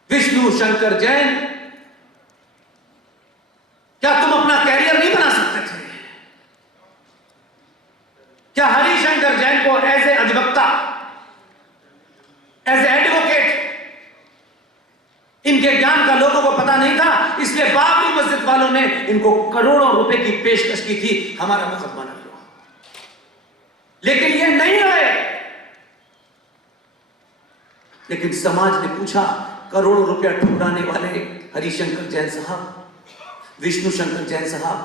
विष्णु शंकर जैन, क्या तुम अपना कैरियर नहीं बना सकते थे? क्या हरिशंकर जैन को एज ए अधिवक्ता, एज ए एडवोकेट, इनके ज्ञान का लोगों को पता नहीं था, इसलिए बाबरी मस्जिद वालों ने इनको करोड़ों रुपए की पेशकश की थी, हमारा मुकदमा न लो। लेकिन ये नहीं आए, लेकिन समाज ने पूछा, करोड़ों रुपया ठुकराने वाले हरिशंकर जैन साहब, विष्णु शंकर जैन साहब,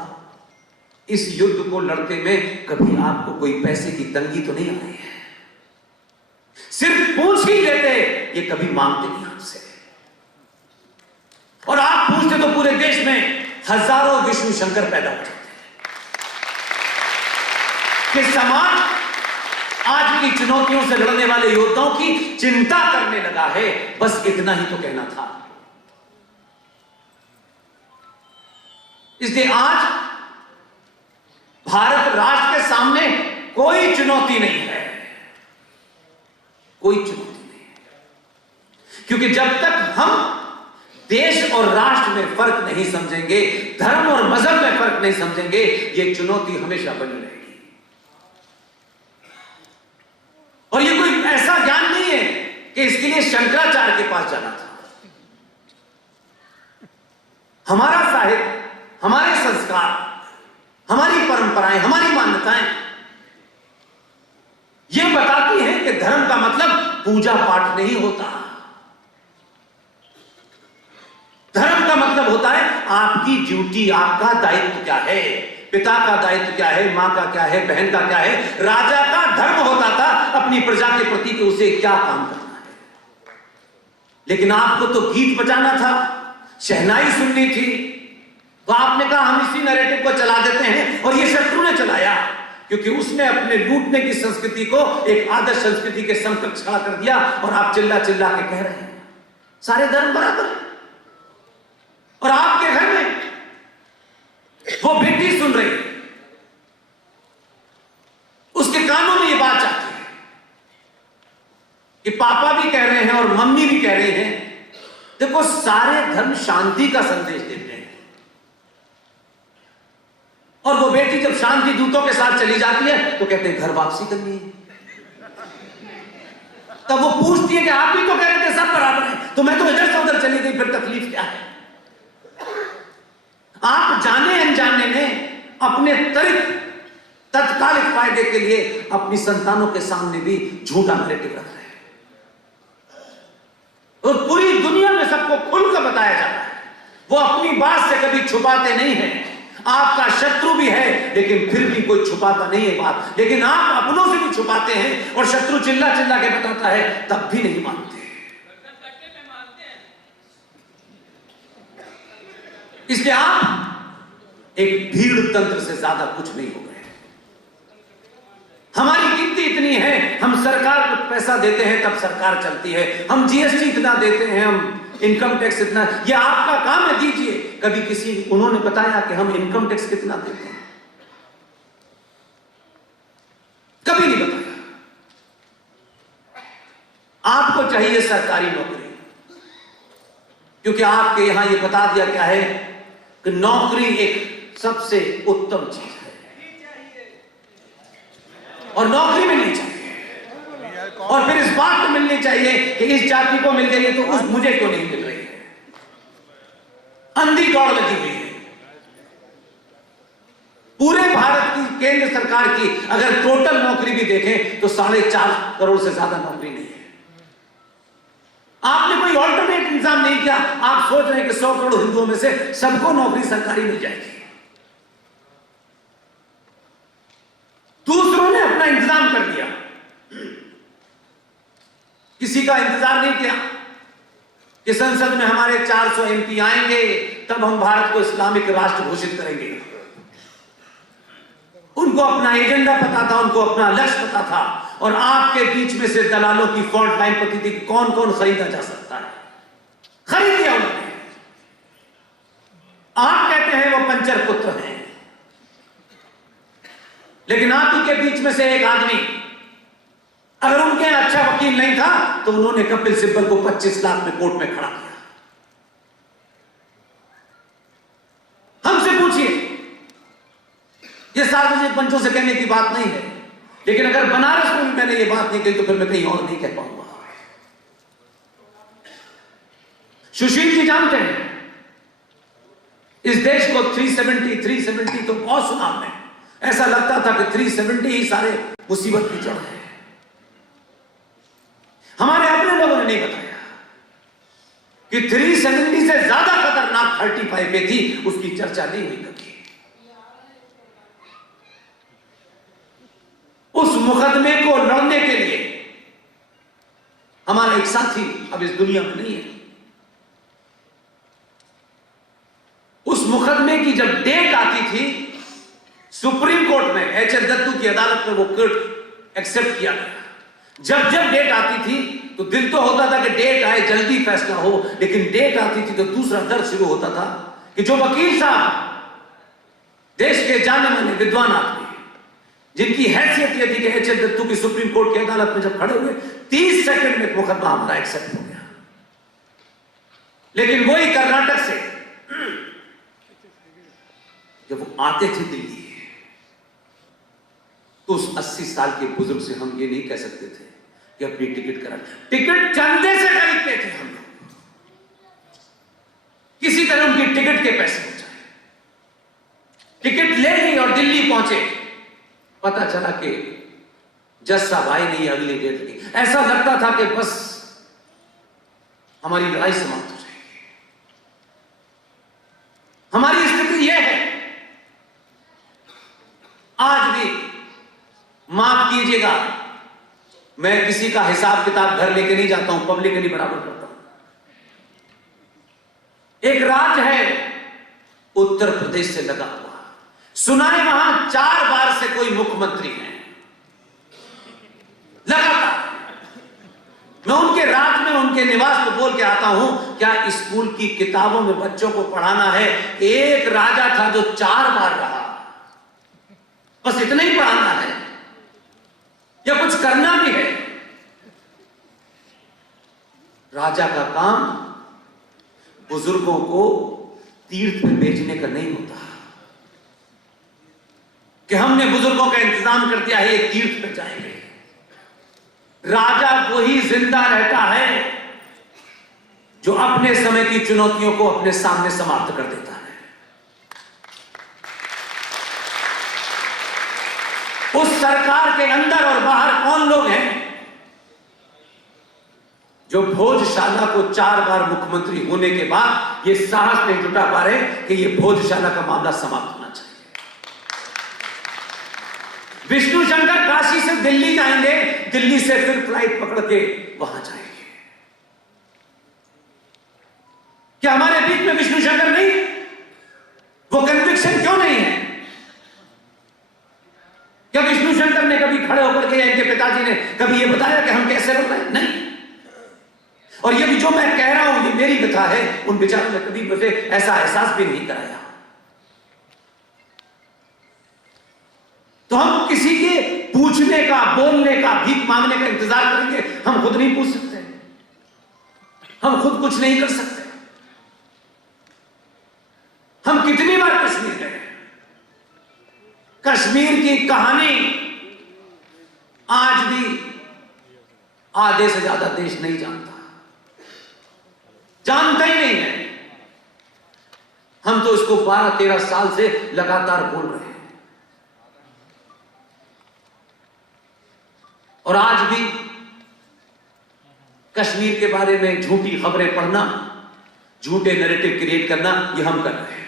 इस युद्ध को लड़ते में कभी आपको कोई पैसे की तंगी तो नहीं आई है? सिर्फ पूछ ही लेते, ये कभी मांगते नहीं आपसे, और आप पूछते तो पूरे देश में हजारों विष्णु शंकर पैदा हो जाते कि समाज आज की चुनौतियों से लड़ने वाले योद्धाओं की चिंता करने लगा है। बस इतना ही तो कहना था। इसलिए आज भारत राष्ट्र के सामने कोई चुनौती नहीं है, कोई चुनौती नहीं है, क्योंकि जब तक हम देश और राष्ट्र में फर्क नहीं समझेंगे, धर्म और मजहब में फर्क नहीं समझेंगे, यह चुनौती हमेशा बनी रहेगी। और यह कोई ऐसा ज्ञान नहीं है कि इसके लिए शंकराचार्य के पास जाना था। हमारा साहित्य, हमारे संस्कार, हमारी परंपराएं, हमारी मान्यताएं यह बताती हैं कि धर्म का मतलब पूजा पाठ नहीं होता। धर्म का मतलब होता है आपकी ड्यूटी, आपका दायित्व क्या है, पिता का दायित्व क्या है, मां का क्या है, बहन का क्या है। राजा का धर्म होता था अपनी प्रजा के प्रति कि उसे क्या काम करना है। लेकिन आपको तो गीत बजाना था, शहनाई सुननी थी, तो आपने कहा हम इसी नैरेटिव को चला देते हैं, और ये शत्रु ने चलाया, क्योंकि उसने अपने लूटने की संस्कृति को एक आदर्श संस्कृति के समकक्ष खड़ा कर दिया। और आप चिल्ला चिल्ला के कह रहे हैं सारे धर्म बराबर है, और आपके घर में वो बेटी सुन रही, उसके कानों में ये बात जाती है कि पापा भी कह रहे हैं और मम्मी भी कह रही हैं, देखो सारे धर्म शांति का संदेश देते हैं, और वो बेटी जब शांति दूतों के साथ चली जाती है तो कहते हैं घर वापसी करनी है। तब वो पूछती है कि आप भी तो कह रहे थे सब बराबर है, तो मैं तो इधर से उधर चली गई, फिर तकलीफ क्या है? आप जाने अनजाने में अपने त्वरित तत्कालिक फायदे के लिए अपनी संतानों के सामने भी झूठा नैरेटिव रख रहे हैं, और पूरी दुनिया में सबको खुलकर बताया जाता है। वो अपनी बात से कभी छुपाते नहीं हैं, आपका शत्रु भी है, लेकिन फिर भी कोई छुपाता नहीं है बात। लेकिन आप अपनों से भी छुपाते हैं और शत्रु चिल्ला चिल्ला के बताता है, तब भी नहीं मानते। इसलिए आप एक भीड़ तंत्र से ज्यादा कुछ नहीं हो गए। हमारी गिनती इतनी है, हम सरकार को पैसा देते हैं तब सरकार चलती है, हम जीएसटी इतना देते हैं, हम इनकम टैक्स इतना, ये आपका काम है, दीजिए। कभी किसी उन्होंने बताया कि हम इनकम टैक्स कितना देते हैं? कभी नहीं बताया। आपको चाहिए सरकारी नौकरी, क्योंकि आपके यहां ये बता दिया क्या है कि नौकरी एक सबसे उत्तम चीज है और नौकरी मिलनी चाहिए। और फिर इस बात को मिलनी चाहिए कि इस जाति को मिल गई है तो उस मुझे क्यों नहीं मिल रही है। अंधी दौड़ लगी हुई है। पूरे भारत की केंद्र सरकार की अगर टोटल नौकरी भी देखें तो 4.5 करोड़ से ज्यादा नौकरी नहीं है। आपने कोई ऑल्टरनेट इंतजाम नहीं किया। आप सोच रहे हैं कि 100 करोड़ हिंदुओं में से सबको नौकरी सरकारी मिल जाएगी। दूसरों ने अपना इंतजाम कर दिया, किसी का इंतजार नहीं किया कि संसद में हमारे 400 एमपी आएंगे तब हम भारत को इस्लामिक राष्ट्र घोषित करेंगे। उनको अपना एजेंडा पता था, उनको अपना लक्ष्य पता था, और आपके बीच में से दलालों की फॉल्ट लाइन पती थी कि कौन कौन खरीदा जा सकता है। खरीद लिया उन्होंने। आप कहते हैं वो पंचर पुत्र हैं, लेकिन आप ही के बीच में से एक आदमी, अगर उनके अच्छा वकील नहीं था तो उन्होंने कपिल सिब्बल को 25 लाख में कोर्ट में खड़ा किया। हमसे पूछिए, यह सार्वजनिक मंचों से कहने की बात नहीं है, लेकिन अगर बनारस में भी मैंने ये बात नहीं कही तो फिर मैं कहीं और नहीं कह पाऊंगा। सुशील जी जानते हैं इस देश को 370 तो बहुत सुना हमने। ऐसा लगता था कि 370 ही सारे मुसीबत की जड़ है। हमारे अपने लोगों ने नहीं बताया कि 370 से ज्यादा खतरनाक 35 पे थी, उसकी चर्चा नहीं हुई कभी। उस मुकदमे को लड़ने के लिए हमारा एक साथी अब इस दुनिया में नहीं है। उस मुकदमे की जब डेट आती थी सुप्रीम कोर्ट में, एच.एस. दत्तू की अदालत में वो कोर्ट एक्सेप्ट किया गया। जब जब डेट आती थी तो दिल तो होता था कि डेट आए, जल्दी फैसला हो, लेकिन डेट आती थी तो दूसरा दर्द शुरू होता था कि जो वकील साहब देश के जाने माने विद्वान आदमी, जिनकी हैसियत यह थी कि एच.एस. दत्तू की सुप्रीम कोर्ट की अदालत में जब खड़े हुए 30 सेकंड में मुकदमा हमारा एक्सेप्ट हो गया। लेकिन वही कर्नाटक से जब वो आते थे दिल्ली तो उस 80 साल के बुजुर्ग से हम ये नहीं कह सकते थे कि अपनी टिकट करा। टिकट चंदे से खरीदते थे हम लोग, किसी तरह उनकी टिकट के पैसे हो जाए। टिकट ले ली और दिल्ली पहुंचे, पता चला कि जज साहब आए नहीं अगली डेट की। ऐसा लगता था कि बस हमारी लड़ाई समाप्त हो जाएगी। हमारी स्थिति यह है आज भी। माफ कीजिएगा, मैं किसी का हिसाब किताब घर लेके नहीं जाता हूं, पब्लिकली बराबर करता हूं। एक राज्य है उत्तर प्रदेश से लगा हुआ, सुना है वहां 4 बार से कोई मुख्यमंत्री है लगातार। मैं उनके राज्य में उनके निवास में बोल के आता हूं, क्या स्कूल की किताबों में बच्चों को पढ़ाना है एक राजा था जो 4 बार रहा, बस इतना ही पढ़ाना है या कुछ करना भी है? राजा का काम बुजुर्गों को तीर्थ में भेजने का नहीं होता कि हमने बुजुर्गों का इंतजाम कर दिया है ये तीर्थ पे जाएंगे। राजा वही जिंदा रहता है जो अपने समय की चुनौतियों को अपने सामने समाप्त कर देता है। उस सरकार के अंदर और बाहर कौन लोग हैं जो भोजशाला को 4 बार मुख्यमंत्री होने के बाद ये साहस नहीं जुटा पा रहे कि ये भोजशाला का मामला समाप्त होना चाहिए। विष्णु शंकर काशी से दिल्ली जाएंगे, दिल्ली से फिर फ्लाइट पकड़ के वहां जाएंगे। क्या हमारे बीच में विष्णु शंकर नहीं? वो कन्विक्शन क्यों नहीं है? क्या विष्णु शंकर ने कभी खड़े होकर के, इनके पिताजी ने कभी ये बताया कि हम कैसे रोक रहे हैं? नहीं। और ये भी जो मैं कह रहा हूं ये मेरी कथा है, उन बेचारों ने कभी मुझे ऐसा एहसास भी नहीं कराया। तो हम किसी के पूछने का, बोलने का, भीख मांगने का इंतजार करेंगे? हम खुद नहीं पूछ सकते, हम खुद कुछ नहीं कर सकते। हम कितनी बार कश्मीर गए? कश्मीर की कहानी आज भी आधे से ज्यादा देश नहीं जानता, जानता ही नहीं है। हम तो इसको 12-13 साल से लगातार बोल रहे हैं, और आज भी कश्मीर के बारे में झूठी खबरें पढ़ना, झूठे नैरेटिव क्रिएट करना, ये हम कर रहे हैं।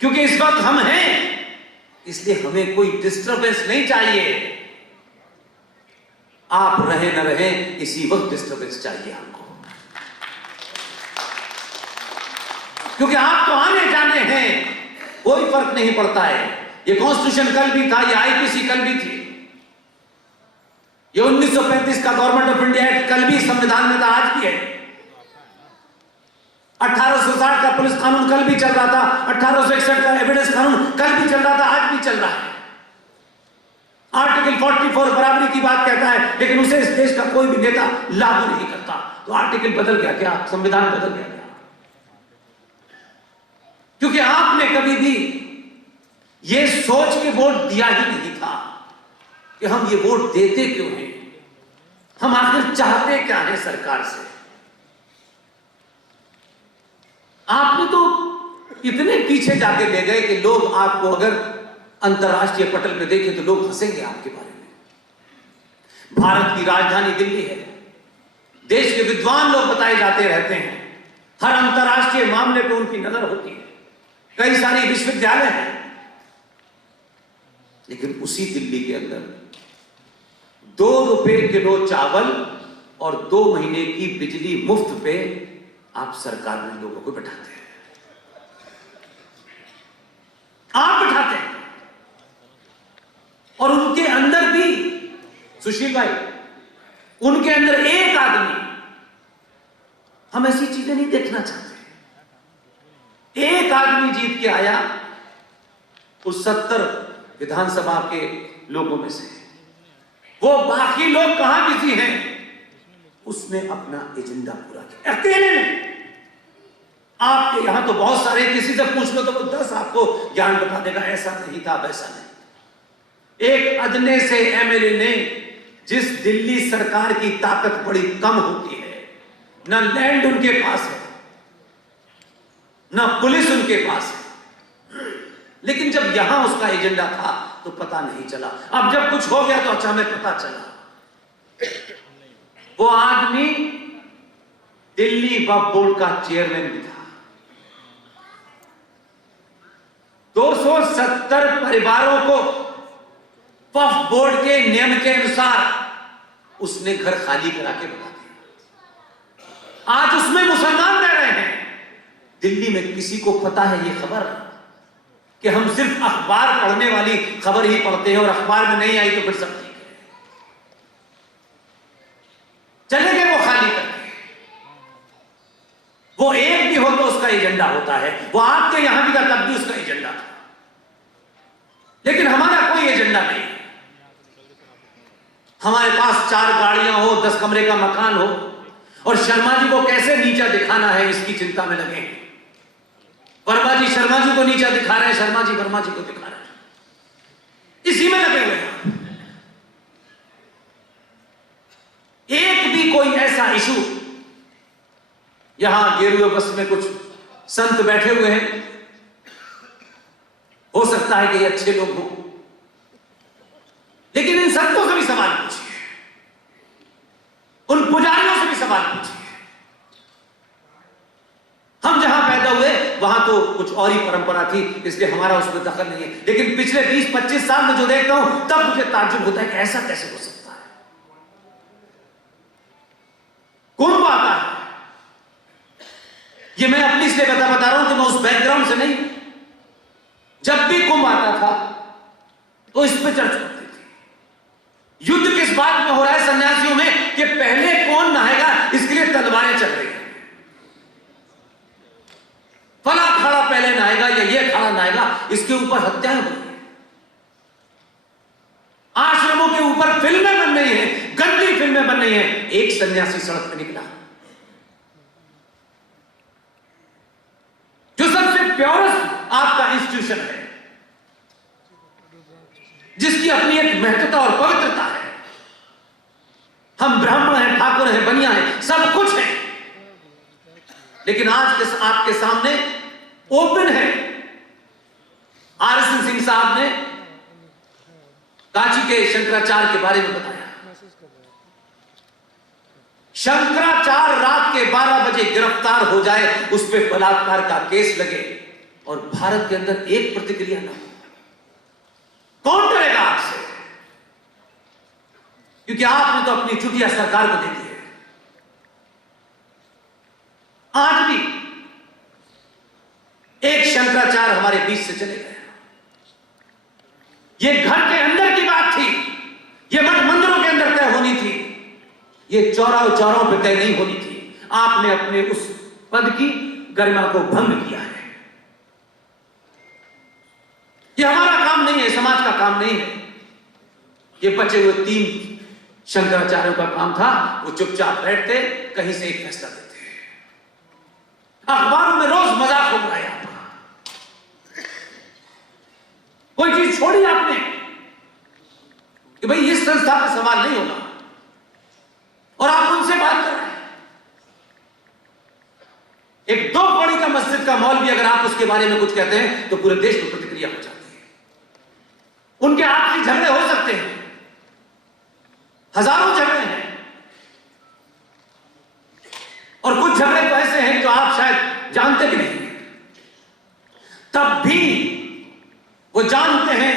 क्योंकि इस वक्त हम हैं, इसलिए हमें कोई डिस्टरबेंस नहीं चाहिए। आप रहे न रहे, इसी वक्त डिस्टरबेंस चाहिए हमको। क्योंकि आप तो आने जाने हैं, कोई फर्क नहीं पड़ता है। ये कॉन्स्टिट्यूशन कल भी था, ये आईपीसी कल भी थी, ये 1935 का गवर्नमेंट ऑफ इंडिया एक्ट कल भी संविधान में था, आज भी है। 1860 का पुलिस कानून कल भी चल रहा था, 1861 का एविडेंस कानून कल भी चल रहा था, आज भी चल रहा है। आर्टिकल 44 बराबरी की बात कहता है, लेकिन उसे इस देश का कोई भी नेता लागू नहीं करता। तो आर्टिकल बदल गया क्या? संविधान बदल गया क्या? क्योंकि आपने कभी भी यह सोच के वोट दिया ही नहीं था कि हम ये वोट देते क्यों हैं, हम आखिर चाहते क्या है सरकार से। आपने तो इतने पीछे जाके ले गए कि लोग आपको अगर अंतर्राष्ट्रीय पटल पे देखें तो लोग हंसेंगे आपके बारे में। भारत की राजधानी दिल्ली है, देश के विद्वान लोग बताए जाते रहते हैं, हर अंतर्राष्ट्रीय मामले पे उनकी नजर होती है, कई सारी विश्वविद्यालय हैं। लेकिन उसी दिल्ली के अंदर 2 रुपए किलो चावल और 2 महीने की बिजली मुफ्त पे आप सरकार में लोगों को बैठाते हैं, आप बैठाते हैं। और उनके अंदर भी, सुशील भाई, उनके अंदर एक आदमी, हम ऐसी चीजें नहीं देखना चाहते। एक आदमी जीत के आया उस 70 विधानसभा के लोगों में से, वो बाकी लोग कहां बिजी हैं? उसने अपना एजेंडा पूरा किया अकेले ने। आपके यहां तो बहुत सारे, किसी से पूछ लो तो वो 10 आपको ज्ञान बता देगा, ऐसा नहीं था, वैसा नहीं। एक अदने से एमएलए ने, जिस दिल्ली सरकार की ताकत बड़ी कम होती है, ना लैंड उनके पास है, ना पुलिस उनके पास है, लेकिन जब यहां उसका एजेंडा था तो पता नहीं चला। अब जब कुछ हो गया तो अचानक पता चला। वो आदमी दिल्ली वक्फ बोर्ड का चेयरमैन भी था। 270 परिवारों को वक्फ बोर्ड के नियम के अनुसार उसने घर खाली करा के बता दिया। आज उसमें मुसलमान रह रहे हैं। दिल्ली में किसी को पता है ये खबर कि हम सिर्फ अखबार पढ़ने वाली खबर ही पढ़ते हैं और अखबार में नहीं आई तो फिर सब ठीक है, चले गए वो खाली करके। वो एक भी हो तो उसका एजेंडा होता है। वो आपके यहां भी था तब भी उसका एजेंडा था, लेकिन हमारा कोई एजेंडा नहीं। हमारे पास 4 गाड़ियां हो, 10 कमरे का मकान हो, और शर्मा जी को कैसे नीचा दिखाना है इसकी चिंता में लगे हैं। वर्मा जी शर्मा जी को नीचा दिखा रहे हैं, शर्मा जी वर्मा जी को दिखा रहे हैं, इसी में लगे हुए हैं। एक भी कोई ऐसा इशू, यहां गेरुए बस में कुछ संत बैठे हुए हैं, हो सकता है कि ये अच्छे लोग हों, लेकिन इन संतों से भी सवाल पूछिए, उन पुजारियों से भी सवाल पूछिए। हम जहां पैदा हुए वहां तो कुछ और ही परंपरा थी, इसलिए हमारा उसमें दखल नहीं है। लेकिन पिछले 20-25 साल में जो देखता हूं तब मुझे ताज्जुब होता है कि ऐसा कैसे हो सकता है। कुंभ आता है, ये मैं अपनी इसलिए बता रहा हूं कि मैं उस बैकग्राउंड से नहीं। जब भी कुंभ आता था तो इस पे चर्चा होती थी। युद्ध किस बात में हो रहा है सन्यासियों में कि पहले कौन नहाएगा, इसके लिए तलवारें चल रही हैं। फला खड़ा पहले नहाएगा या ये खड़ा नहाएगा, इसके ऊपर हत्याएं हो रही हैं। आश्रमों के ऊपर फिल्में बन रही हैं, गंदी फिल्में बन रही हैं। एक सन्यासी सड़क पे निकला जो सबसे प्योरेस्ट आपका इंस्टीट्यूशन है, जिसकी अपनी एक महत्वता और पवित्रता है। हम ब्राह्मण हैं, ठाकुर हैं, बनिया हैं, सब कुछ है, लेकिन आज आपके सामने ओपन है। आर.एस.एन. सिंह साहब ने कांची के शंकराचार्य के बारे में बताया। शंकराचार्य रात के 12 बजे गिरफ्तार हो जाए, उस पर बलात्कार का केस लगे और भारत के अंदर एक प्रतिक्रिया ना हो, कौन करेगा आपसे? क्योंकि आपने तो अपनी चुटिया सरकार को दे दी है। आज भी एक शंकराचार्य हमारे बीच से चले गए। ये घर के अंदर की बात थी, ये मठ मंदिरों के अंदर तय होनी थी, ये चौराहों पे तय नहीं होनी थी। आपने अपने उस पद की गरिमा को भंग किया है। ये हमारा काम नहीं है, समाज का काम नहीं है। ये बचे हुए 3 शंकराचार्यों का काम था। वो चुपचाप बैठते, कहीं से एक फैसला देते। अखबारों में रोज मजाक हो रहा है आपका। कोई चीज छोड़ी आपने कि भाई इस संस्था का सवाल नहीं होगा, और आप उनसे बात कर रहे हैं। एक 2 कौड़ी का मस्जिद का मौलवी अगर आप उसके बारे में कुछ कहते हैं तो पूरे देश में प्रतिक्रिया हो जाती है। उनके आपसी झगड़े हो सकते हैं, हजारों झगड़े हैं, और कुछ झगड़े तो ऐसे हैं जो आप शायद जानते भी नहीं हैं। तब भी वो जानते हैं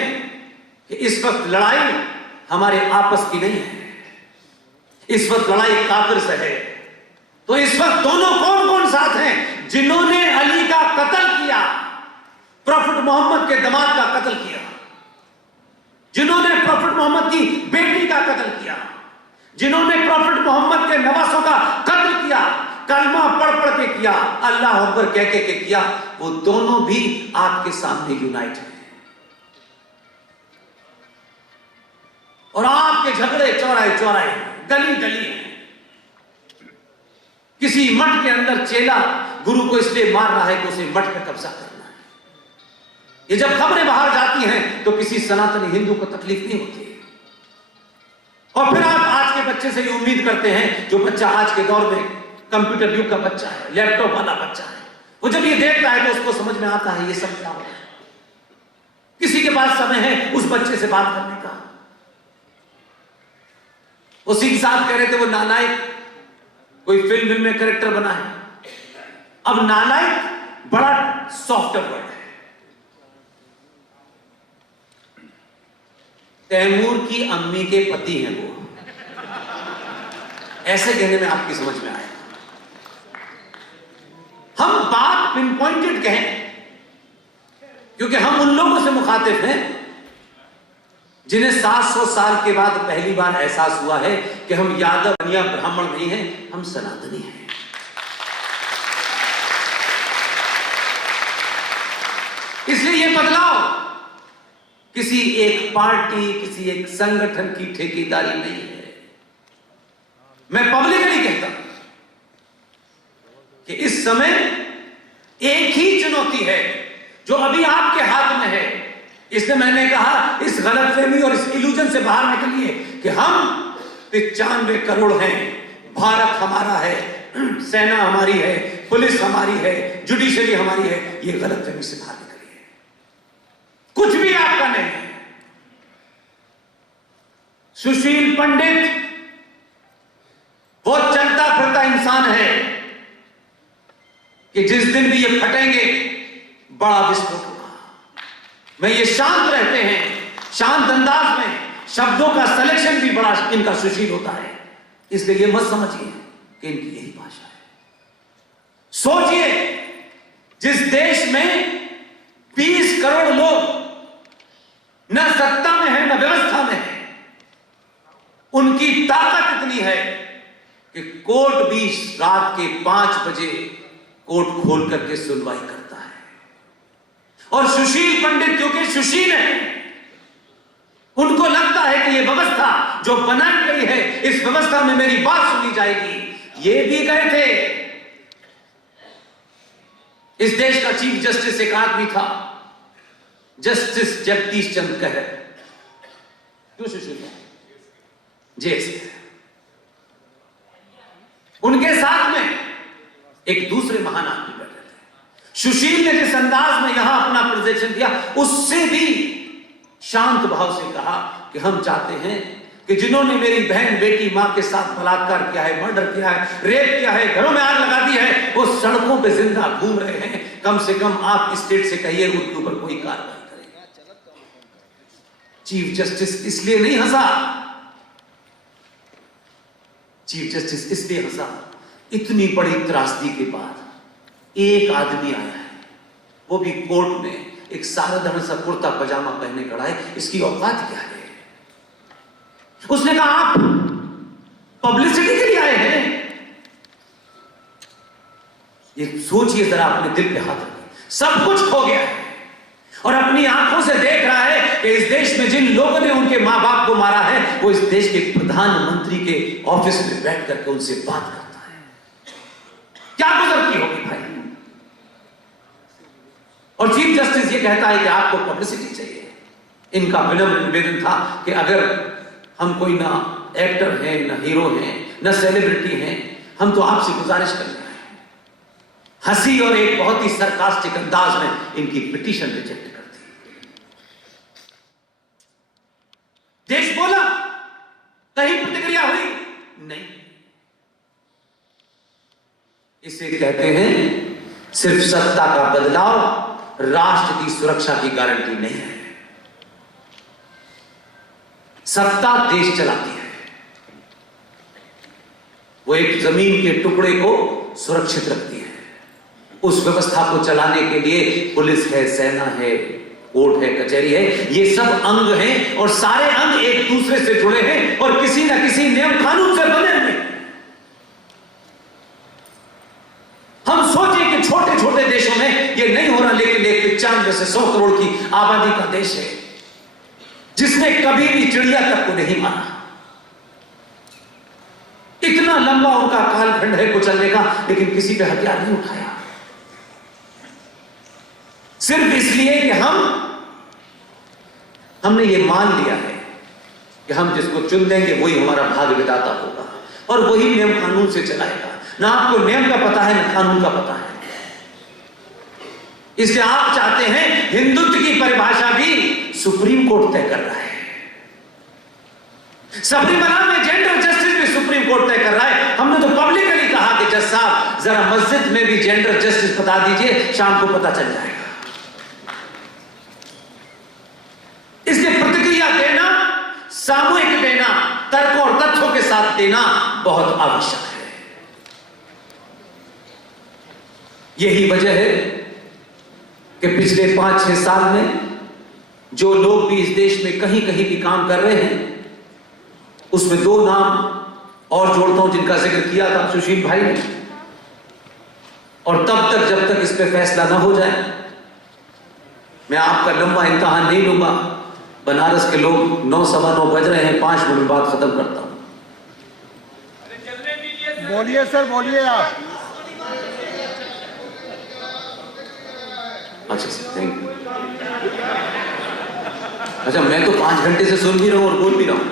कि इस वक्त लड़ाई हमारे आपस की नहीं है, इस वक्त लड़ाई काफिर से है। तो इस वक्त दोनों कौन कौन साथ हैं? जिन्होंने अली का कत्ल किया, प्रॉफिट मोहम्मद के दामाद का कत्ल किया, जिन्होंने प्रॉफिट मोहम्मद की बेटी का कत्ल किया, जिन्होंने प्रॉफिट मोहम्मद के नवासों का कत्ल किया, कलमा पढ़ पढ़ के किया, अल्लाह अकबर कह के किया, वो दोनों भी आपके सामने यूनाइट हैं। और आपके झगड़े चौराहे चौराहे, गली गली हैं। किसी मठ के अंदर चेला गुरु को इसलिए मार रहा है कि उसे मठ पे कब्जा करना है। ये जब खबरें बाहर जाती हैं तो किसी सनातनी हिंदू को तकलीफ नहीं होती। और फिर आप आज के बच्चे से ये उम्मीद करते हैं, जो बच्चा आज के दौर में कंप्यूटर युग का बच्चा है, लैपटॉप वाला बच्चा है, वो जब ये देखता है तो उसको समझ में आता है ये सब क्या हो रहा है। किसी के पास समय है उस बच्चे से बात करने का। वो सिंह साहब कह रहे थे वो नालायक कोई फिल्म में कैरेक्टर बना है। अब नालायक बड़ा सॉफ्ट वर्ड है। तैमूर की अम्मी के पति हैं वो, ऐसे कहने में आपकी समझ में आए। हम बात पिन पॉइंटेड कहें क्योंकि हम उन लोगों से मुखातिब हैं जिन्हें 700 साल के बाद पहली बार एहसास हुआ है कि हम यादव बनिया ब्राह्मण नहीं हैं, हम सनातनी हैं। इसलिए यह बदलाव किसी एक पार्टी, किसी एक संगठन की ठेकेदारी नहीं है। मैं पब्लिकली कहता हूं कि इस समय एक ही चुनौती है जो अभी आपके हाथ में है। इसलिए मैंने कहा इस गलतफहमी और इस इल्यूजन से बाहर निकलिए कि हम 95 करोड़ हैं, भारत हमारा है, सेना हमारी है, पुलिस हमारी है, जुडिशरी हमारी है। ये गलतफहमी से बाहर निकलिए, कुछ भी आपका नहीं है। सुशील पंडित वो चलता फिरता इंसान है कि जिस दिन भी ये फटेंगे बड़ा विस्फोट होगा। मैं ये शांत रहते हैं, शांत अंदाज में, शब्दों का सिलेक्शन भी बड़ा इनका सुशील होता है, इसलिए ये मत समझिए कि इनकी यही भाषा है। सोचिए, जिस देश में 20 करोड़ लोग न सत्ता में है न व्यवस्था में है, उनकी ताकत इतनी है कि कोर्ट भी रात के 5 बजे कोर्ट खोल करके सुनवाई करता है। और सुशील पंडित क्योंकि सुशील है, उनको लगता है कि यह व्यवस्था जो बनाई गई है, इस व्यवस्था में मेरी बात सुनी जाएगी। ये भी गए थे। इस देश का चीफ जस्टिस एक आदमी था, जस्टिस जगदीश चंद्र कहर। क्यों सुशील? जैसे उनके साथ में एक दूसरे महान आदमी बैठे थे। सुशील ने जिस अंदाज में यहां अपना प्रेजेंटेशन दिया, उससे भी शांत भाव से कहा कि हम चाहते हैं कि जिन्होंने मेरी बहन बेटी मां के साथ बलात्कार किया है, मर्डर किया है, रेप किया है, घरों में आग लगा दी है, वो सड़कों पे जिंदा घूम रहे हैं। कम से कम आप स्टेट से कहिए उनके ऊपर कोई कार्रवाई करें। चीफ जस्टिस इसलिए नहीं हंसा, चीफ जस्टिस इसलिए हंसा, इतनी बड़ी त्रासदी के बाद एक आदमी आया है, वो भी कोर्ट में एक साधारण सा कुर्ता पजामा पहने खड़ा है, इसकी औकात क्या है? उसने कहा आप पब्लिसिटी के लिए आए हैं? ये सोचिए जरा, अपने दिल पे हाथ रखिए। सब कुछ हो गया है और अपनी आंखों से देख रहा है कि इस देश में जिन लोगों ने उनके मां बाप को मारा है, वो इस देश के प्रधानमंत्री के ऑफिस में बैठ करके उनसे बात करता है। क्या गुजरती होगी भाई? और चीफ जस्टिस ये कहता है कि आपको पब्लिसिटी चाहिए। इनका विनम्र निवेदन था कि अगर हम कोई ना एक्टर हैं, ना हीरो हैं, ना सेलिब्रिटी हैं, हम तो आपसे गुजारिश कर रहे हैं। हंसी और एक बहुत ही सरकास्टिक अंदाज में इनकी पिटीशन रिजेक्ट कर दी। देश बोला, कहीं प्रतिक्रिया हुई नहीं। इसे कहते हैं सिर्फ सत्ता का बदलाव राष्ट्र की सुरक्षा की गारंटी नहीं है। सत्ता देश चलाती है, वो एक जमीन के टुकड़े को सुरक्षित रखती है। उस व्यवस्था को चलाने के लिए पुलिस है, सेना है, कोर्ट है, कचहरी है, ये सब अंग हैं और सारे अंग एक दूसरे से जुड़े हैं और किसी ना किसी नियम कानून से बने हुए। हम सोचे कि छोटे छोटे देशों में ये नहीं हो रहा, लेकिन एक 95 से 100 करोड़ की आबादी का देश है जिसने कभी भी चिड़िया तक को नहीं मारा। इतना लंबा उनका कालखंड है कुचलने का, लेकिन किसी पे हथियार नहीं उठाया। सिर्फ इसलिए कि हमने ये मान लिया है कि हम जिसको चुन देंगे वही हमारा भाग्य विधाता होगा और वही नियम कानून से चलाएगा। ना आपको नियम का पता है ना कानून का पता है। इसलिए आप चाहते हैं हिंदुत्व की परिभाषा भी सुप्रीम कोर्ट तय कर रहा है। सबरीमला में जेंडर जस्टिस भी सुप्रीम कोर्ट तय कर रहा है। हमने तो पब्लिकली कहा कि जज साहब जरा मस्जिद में भी जेंडर जस्टिस बता दीजिए, शाम को पता चल जाएगा। इसलिए प्रतिक्रिया देना, सामूहिक देना, तर्क और तथ्यों के साथ देना बहुत आवश्यक है। यही वजह है कि पिछले 5-6 साल में जो लोग भी इस देश में कहीं कहीं भी काम कर रहे हैं, उसमें 2 नाम और जोड़ता हूं जिनका जिक्र किया था सुशील भाई ने। और तब तक जब तक इस पे फैसला ना हो जाए, मैं आपका लंबा इम्तिहान नहीं लूंगा। बनारस के लोग 9 सवा 9 बज रहे हैं, 5 मिनट बाद खत्म करता हूं। बोलिए सर, बोलिए आप। अच्छा सर, थैंक यू। अच्छा, मैं तो 5 घंटे से सुन भी रहा हूं और बोल भी रहा हूं।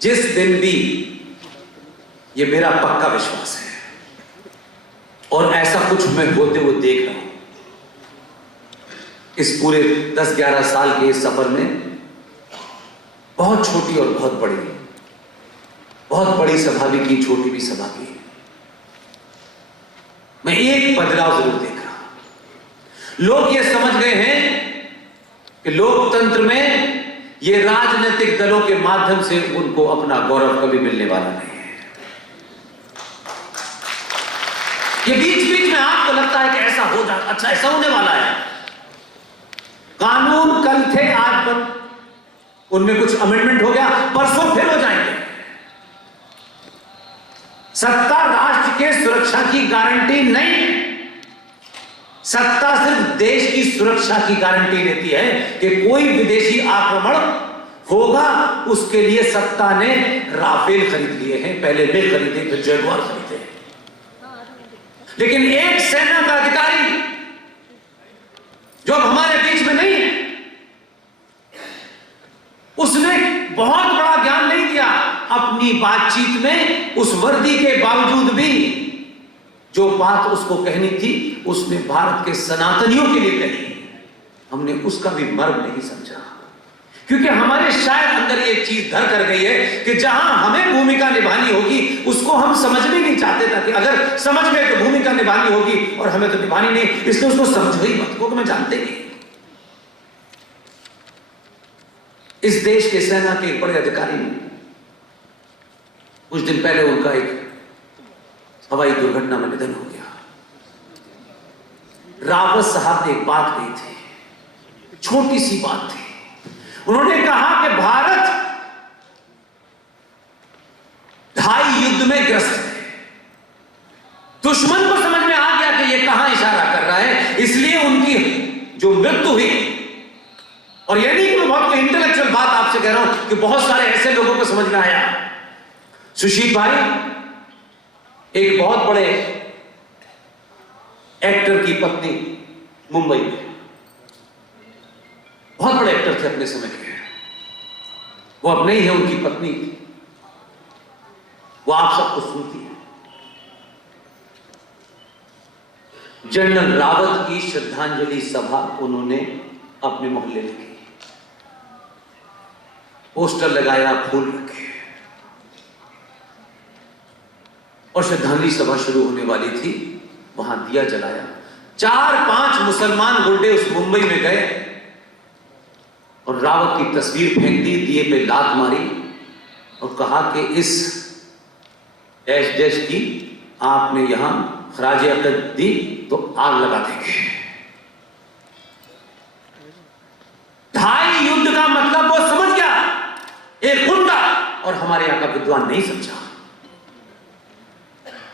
जिस दिन भी, ये मेरा पक्का विश्वास है और ऐसा कुछ मैं होते हुए देख रहा हूं इस पूरे 10-11 साल के इस सफर में, बहुत छोटी और बहुत बड़ी सभा भी की, छोटी भी सभा की। मैं एक बदलाव जरूर देख रहा हूं। लोग ये समझ गए हैं कि लोकतंत्र में ये राजनीतिक दलों के माध्यम से उनको अपना गौरव कभी मिलने वाला नहीं है। ये बीच बीच में आपको लगता है कि ऐसा हो जा, अच्छा ऐसा होने वाला है। कानून कल थे आज बंद, उनमें कुछ अमेंडमेंट हो गया, परसों फिर हो जाएंगे। सत्ता राष्ट्र के सुरक्षा की गारंटी नहीं, सत्ता सिर्फ देश की सुरक्षा की गारंटी देती है कि कोई विदेशी आक्रमण होगा, उसके लिए सत्ता ने राफेल खरीद लिए हैं, पहले मिग खरीदे फिर जगुआर खरीदे। लेकिन एक सेना का अधिकारी जो अब हमारे बीच में नहीं है, उसने बहुत बड़ा ज्ञान नहीं दिया अपनी बातचीत में। उस वर्दी के बावजूद भी जो बात उसको कहनी थी उसने भारत के सनातनियों के लिए कही। हमने उसका भी मर्म नहीं समझा, क्योंकि हमारे शायद अंदर ये चीज धर कर गई है कि जहां हमें भूमिका निभानी होगी उसको हम समझ भी नहीं चाहते था कि अगर समझ गए तो भूमिका निभानी होगी और हमें तो निभानी नहीं, इसलिए उसको समझो ही मत को, मैं जानते नहीं। इस देश के सेना के एक बड़े अधिकारी ने कुछ दिन पहले उनका एक हवाई दुर्घटना में निधन हो गया। रावत साहब ने एक बात कही थी, छोटी सी बात थी। उन्होंने कहा कि भारत 2 युद्ध में ग्रस्त है। दुश्मन को समझ में आ गया कि यह कहां इशारा कर रहा है, इसलिए उनकी जो मृत्यु हुई, और यह नहीं कि मैं बहुत इंटेलेक्चुअल बात आपसे कह रहा हूं कि बहुत सारे ऐसे लोगों को समझ में आया। सुशील भाई एक बहुत बड़े एक्टर की पत्नी मुंबई में, बहुत बड़े एक्टर थे अपने समय के, वो अब नहीं है, उनकी पत्नी थी, वो आप सबको सुनती है। जनरल रावत की श्रद्धांजलि सभा उन्होंने अपने मोहल्ले में की, पोस्टर लगाया, फूल रखे, और श्रद्धांजलि सभा शुरू होने वाली थी। वहां दिया जलाया, 4-5 मुसलमान गुंडे उस मुंबई में गए और रावत की तस्वीर फेंक दी, दिए पे लात मारी और कहा कि इस देश की आपने यहां खराजे अक़ीदत दी तो आग लगा देंगे। 2 युद्ध का मतलब वो समझ गया, एक गुंडा, और हमारे यहां का विद्वान नहीं समझा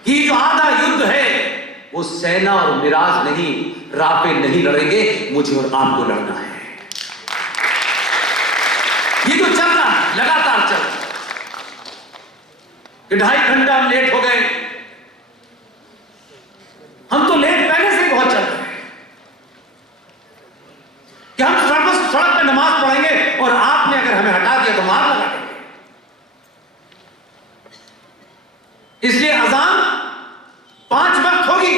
कि जो आधा युद्ध है वो सेना और मिराज नहीं, राफेल नहीं लड़ेंगे, मुझे और आपको लड़ना है। ये जो चल रहा है लगातार चल रहा है कि 2.5 घंटा हम लेट हो गए, हम तो लेट पहले से बहुत चल रहे हैं कि हम सड़क पे नमाज पढ़ेंगे और आपने अगर हमें हटा दिया तो मार लगा देंगे। इसलिए अजान 5 वक्त होगी,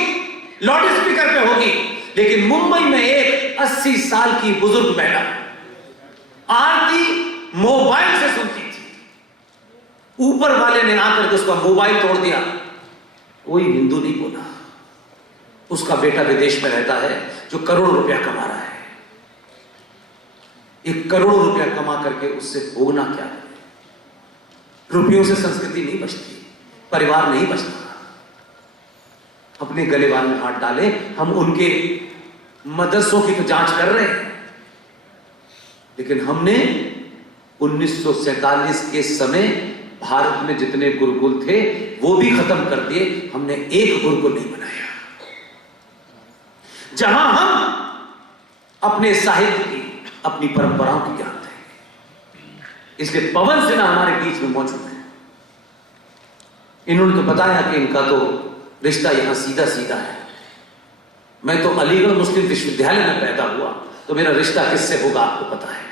लाउड स्पीकर पे होगी, लेकिन मुंबई में एक 80 साल की बुजुर्ग बैठा आरती मोबाइल से सुनती थी। ऊपर वाले ने आकर के उसका मोबाइल तोड़ दिया, कोई हिंदू नहीं बोला। उसका बेटा विदेश में रहता है जो करोड़ों रुपया कमा रहा है। 1 करोड़ रुपया कमा करके उससे भोगना क्या है? रुपयों से संस्कृति नहीं बचती, परिवार नहीं बचता। अपने गलेबान में हाथ डाले, हम उनके मदरसों की तो जांच कर रहे हैं, लेकिन हमने 1947 के समय भारत में जितने गुरुकुल थे वो भी खत्म कर दिए, हमने एक गुरुकुल नहीं बनाया जहां हम अपने साहित्य की, अपनी परंपराओं की जानते हैं। इसलिए पवन सिन्हा हमारे बीच में मौजूद है। इन्होंने तो बताया कि इनका तो रिश्ता यहां सीधा सीधा है। मैं तो अलीगढ़ मुस्लिम विश्वविद्यालय में पैदा हुआ, तो मेरा रिश्ता किससे होगा आपको पता है।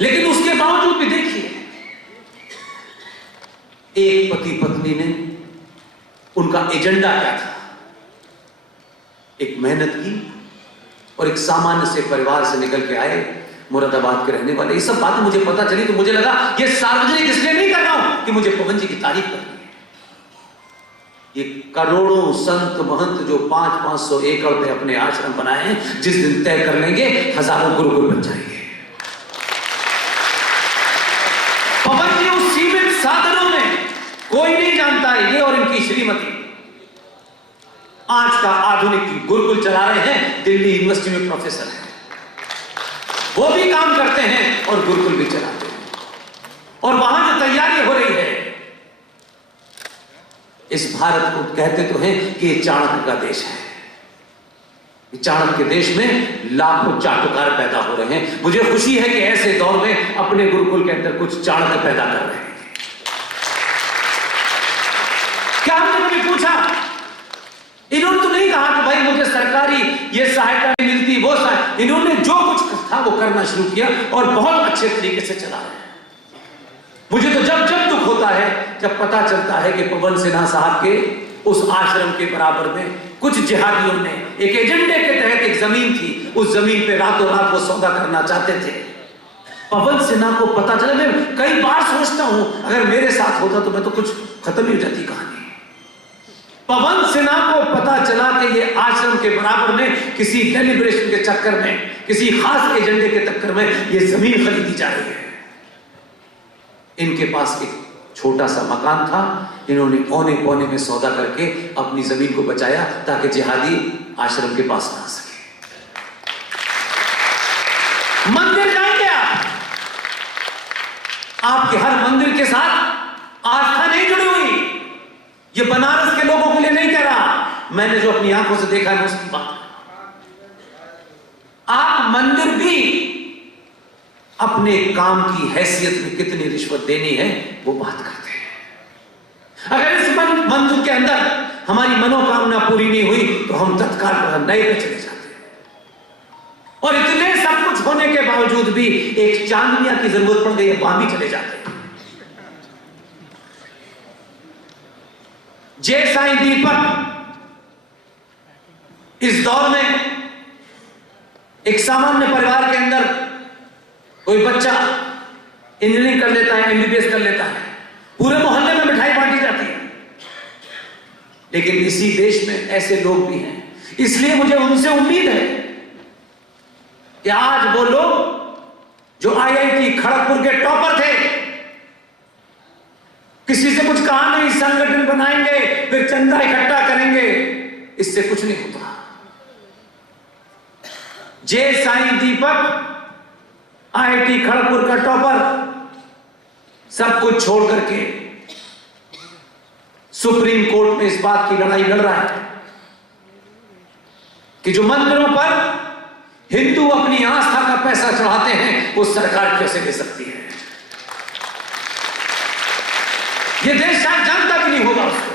लेकिन उसके बावजूद भी देखिए, एक पति पत्नी ने, उनका एजेंडा क्या था? एक मेहनत की और एक सामान्य से परिवार से निकल के आए मुरादाबाद के रहने वाले। ये सब बातें मुझे पता चली तो मुझे लगा ये सार्वजनिक इसलिए नहीं कर रहा हूं कि मुझे पवन जी की तारीफ करनी है। ये करोड़ों संत महंत जो 500-500 एकड़ पे अपने आश्रम बनाए हैं, जिस दिन तय कर लेंगे हजारों गुरुकुल बन जाएंगे। पवन जी उस सीमित साधनों में कोई नहीं जानता है, ये और इनकी श्रीमती आज का आधुनिक गुरुकुल चला रहे हैं। दिल्ली यूनिवर्सिटी में प्रोफेसर हैं, वो भी काम करते हैं और गुरुकुल भी चलाते हैं। और वहां जो तैयारी हो रही है, इस भारत को कहते तो हैं कि ये चाणक्य का देश है। चाणक्य के देश में लाखों चाटुकार पैदा हो रहे हैं। मुझे खुशी है कि ऐसे दौर में अपने गुरुकुल के अंदर कुछ चाणक्य पैदा कर रहे हैं। क्या हमने कभी पूछा? इन्होंने तो नहीं कहा कि भाई मुझे सरकारी ये सहायता नहीं मिलती, वो सहायता। इन्होंने जो कुछ था वो करना शुरू किया और बहुत अच्छे तरीके से चला रहे हैं। मुझे तो जब जब दुख होता है जब पता चलता है कि पवन सिन्हा साहब के उस आश्रम के बराबर में कुछ जिहादियों ने एक एजेंडे के तहत एक जमीन थी, उस जमीन पे रातों रात वो सौदा करना चाहते थे। पवन सिन्हा को पता चला। मैं कई बार सोचता हूं अगर मेरे साथ होता तो मैं तो कुछ खत्म ही हो जाती कहानी। पवन सिन्हा को पता चला कि ये आश्रम के बराबर में किसी डेलिब्रेशन के चक्कर में, किसी खास एजेंडे के चक्कर में ये जमीन खरीदी जा रही है। इनके पास एक छोटा सा मकान था, इन्होंने औने पौने में सौदा करके अपनी जमीन को बचाया ताकि जिहादी आश्रम के पास ना आ सके। मंदिर जाएंगे आप, आपके हर मंदिर के साथ आस्था नहीं जुड़ी हुई। ये बनारस के लोगों के लिए नहीं कह रहा, मैंने जो अपनी आंखों से देखा है उसकी बात। आप मंदिर भी अपने काम की हैसियत में कितनी रिश्वत देनी है वो बात करते हैं। अगर इस मंदिर के अंदर हमारी मनोकामना पूरी नहीं हुई तो हम तत्काल नए पे चले जाते हैं। और इतने सब कुछ होने के बावजूद भी एक चांदनिया की जरूरत पड़ गई, वहां भी चले जाते हैं। जय साईं दीपक इस दौर में एक सामान्य परिवार के अंदर कोई बच्चा इंजीनियरिंग कर लेता है, एमबीबीएस कर लेता है, पूरे मोहल्ले में मिठाई बांटी जाती है। लेकिन इसी देश में ऐसे लोग भी हैं। इसलिए मुझे उनसे उम्मीद है कि आज वो लोग जो आईआईटी खड़गपुर के टॉपर थे, किसी से कुछ कहा नहीं, संगठन बनाएंगे फिर चंदा इकट्ठा करेंगे, इससे कुछ नहीं होता। जय साईं दीपक आईआईटी खड़गपुर का टॉपर सब कुछ छोड़ करके सुप्रीम कोर्ट में इस बात की लड़ाई लड़ रहा है कि जो मंदिरों पर हिंदू अपनी आस्था का पैसा चढ़ाते हैं वो सरकार कैसे दे सकती है। ये देश शायद जानता भी नहीं होगा उसको।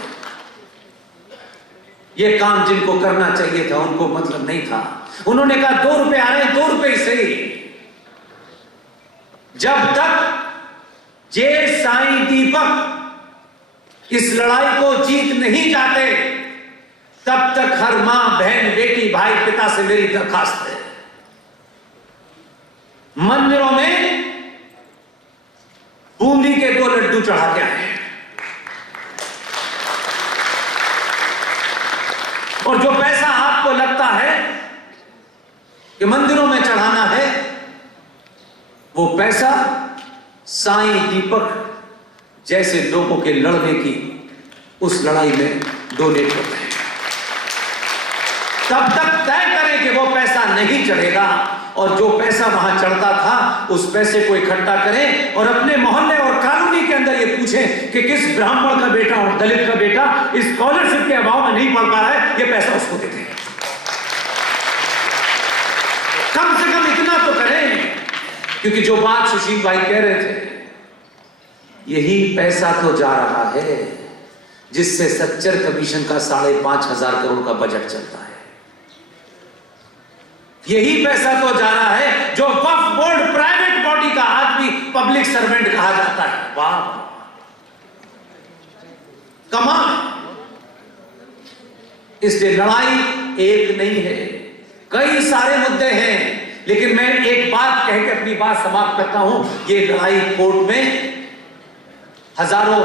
ये काम जिनको करना चाहिए था उनको मतलब नहीं था। उन्होंने कहा 2 रुपए आ रहे हैं, 2 रुपए से ही। जब तक जय साईं दीपक इस लड़ाई को जीत नहीं जाते तब तक हर मां बहन बेटी भाई पिता से मेरी दरखास्त है, मंदिरों में बूंदी के 2 लड्डू चढ़ा के आए और जो पैसा आपको लगता है कि मंदिरों में चढ़ाना है वो पैसा साईं दीपक जैसे लोगों के लड़ने की उस लड़ाई में डोनेट करते हैं। तब तक तय करें कि वो पैसा नहीं चढ़ेगा और जो पैसा वहां चढ़ता था उस पैसे को इकट्ठा करें और अपने मोहल्ले और कॉलोनी के अंदर ये पूछें कि किस ब्राह्मण का बेटा और दलित का बेटा इस स्कॉलरशिप के अभाव में नहीं पढ़ पा रहा है, ये पैसा उसको देते हैं। कम से कम इतना तो करें, क्योंकि जो बात सुशील भाई कह रहे थे, यही पैसा तो जा रहा है जिससे सच्चर कमीशन का 5,500 करोड़ का बजट चलता है। यही पैसा तो जा रहा है जो वक्फ बोर्ड प्राइवेट बॉडी का आदमी पब्लिक सर्वेंट कहा जाता है। वाह, कमाल। इसलिए लड़ाई एक नहीं है, कई सारे मुद्दे हैं लेकिन मैं एक बात कह के अपनी बात समाप्त करता हूं। ये लड़ाई कोर्ट में हजारों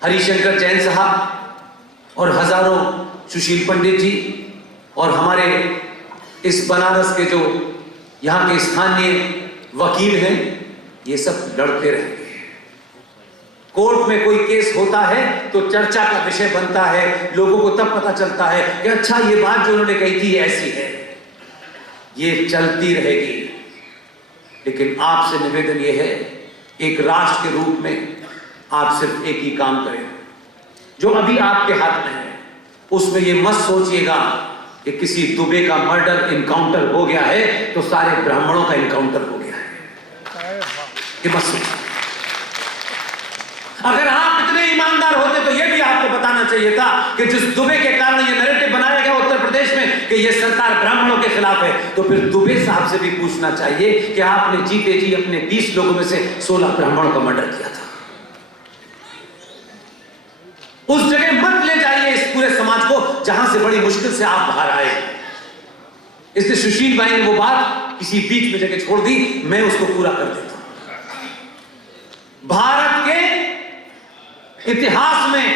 हरिशंकर जैन साहब और हजारों सुशील पंडित जी और हमारे इस बनारस के जो यहां के स्थानीय वकील हैं, ये सब लड़ते रहेंगे। कोर्ट में कोई केस होता है तो चर्चा का विषय बनता है, लोगों को तब पता चलता है कि अच्छा ये बात जो उन्होंने कही थी ऐसी है। ये चलती रहेगी। लेकिन आपसे निवेदन ये है, एक राष्ट्र के रूप में आप सिर्फ एक ही काम करें, जो अभी आपके हाथ में है। उसमें ये मत सोचिएगा कि किसी दुबे का मर्डर इनकाउंटर हो गया है तो सारे ब्राह्मणों का इनकाउंटर हो गया है। ये मत सोचिए। अगर आप इतने ईमानदार होते तो यह भी आपको बताना चाहिए था कि जिस दुबे के कारण यह नैरेटिव बनाया गया उत्तर प्रदेश में कि यह सरकार ब्राह्मणों के खिलाफ है, तो फिर दुबे साहब से भी पूछना चाहिए कि आपने जीते जी अपने 20 लोगों में से 16 ब्राह्मणों का मर्डर किया था। उस जगह मत ले जाइए इस पूरे समाज को जहां से बड़ी मुश्किल से आप बाहर आए। इसलिए सुशील भाई ने वो बात किसी बीच में जगह छोड़ दी, मैं उसको पूरा कर देता हूं। भारत के इतिहास में,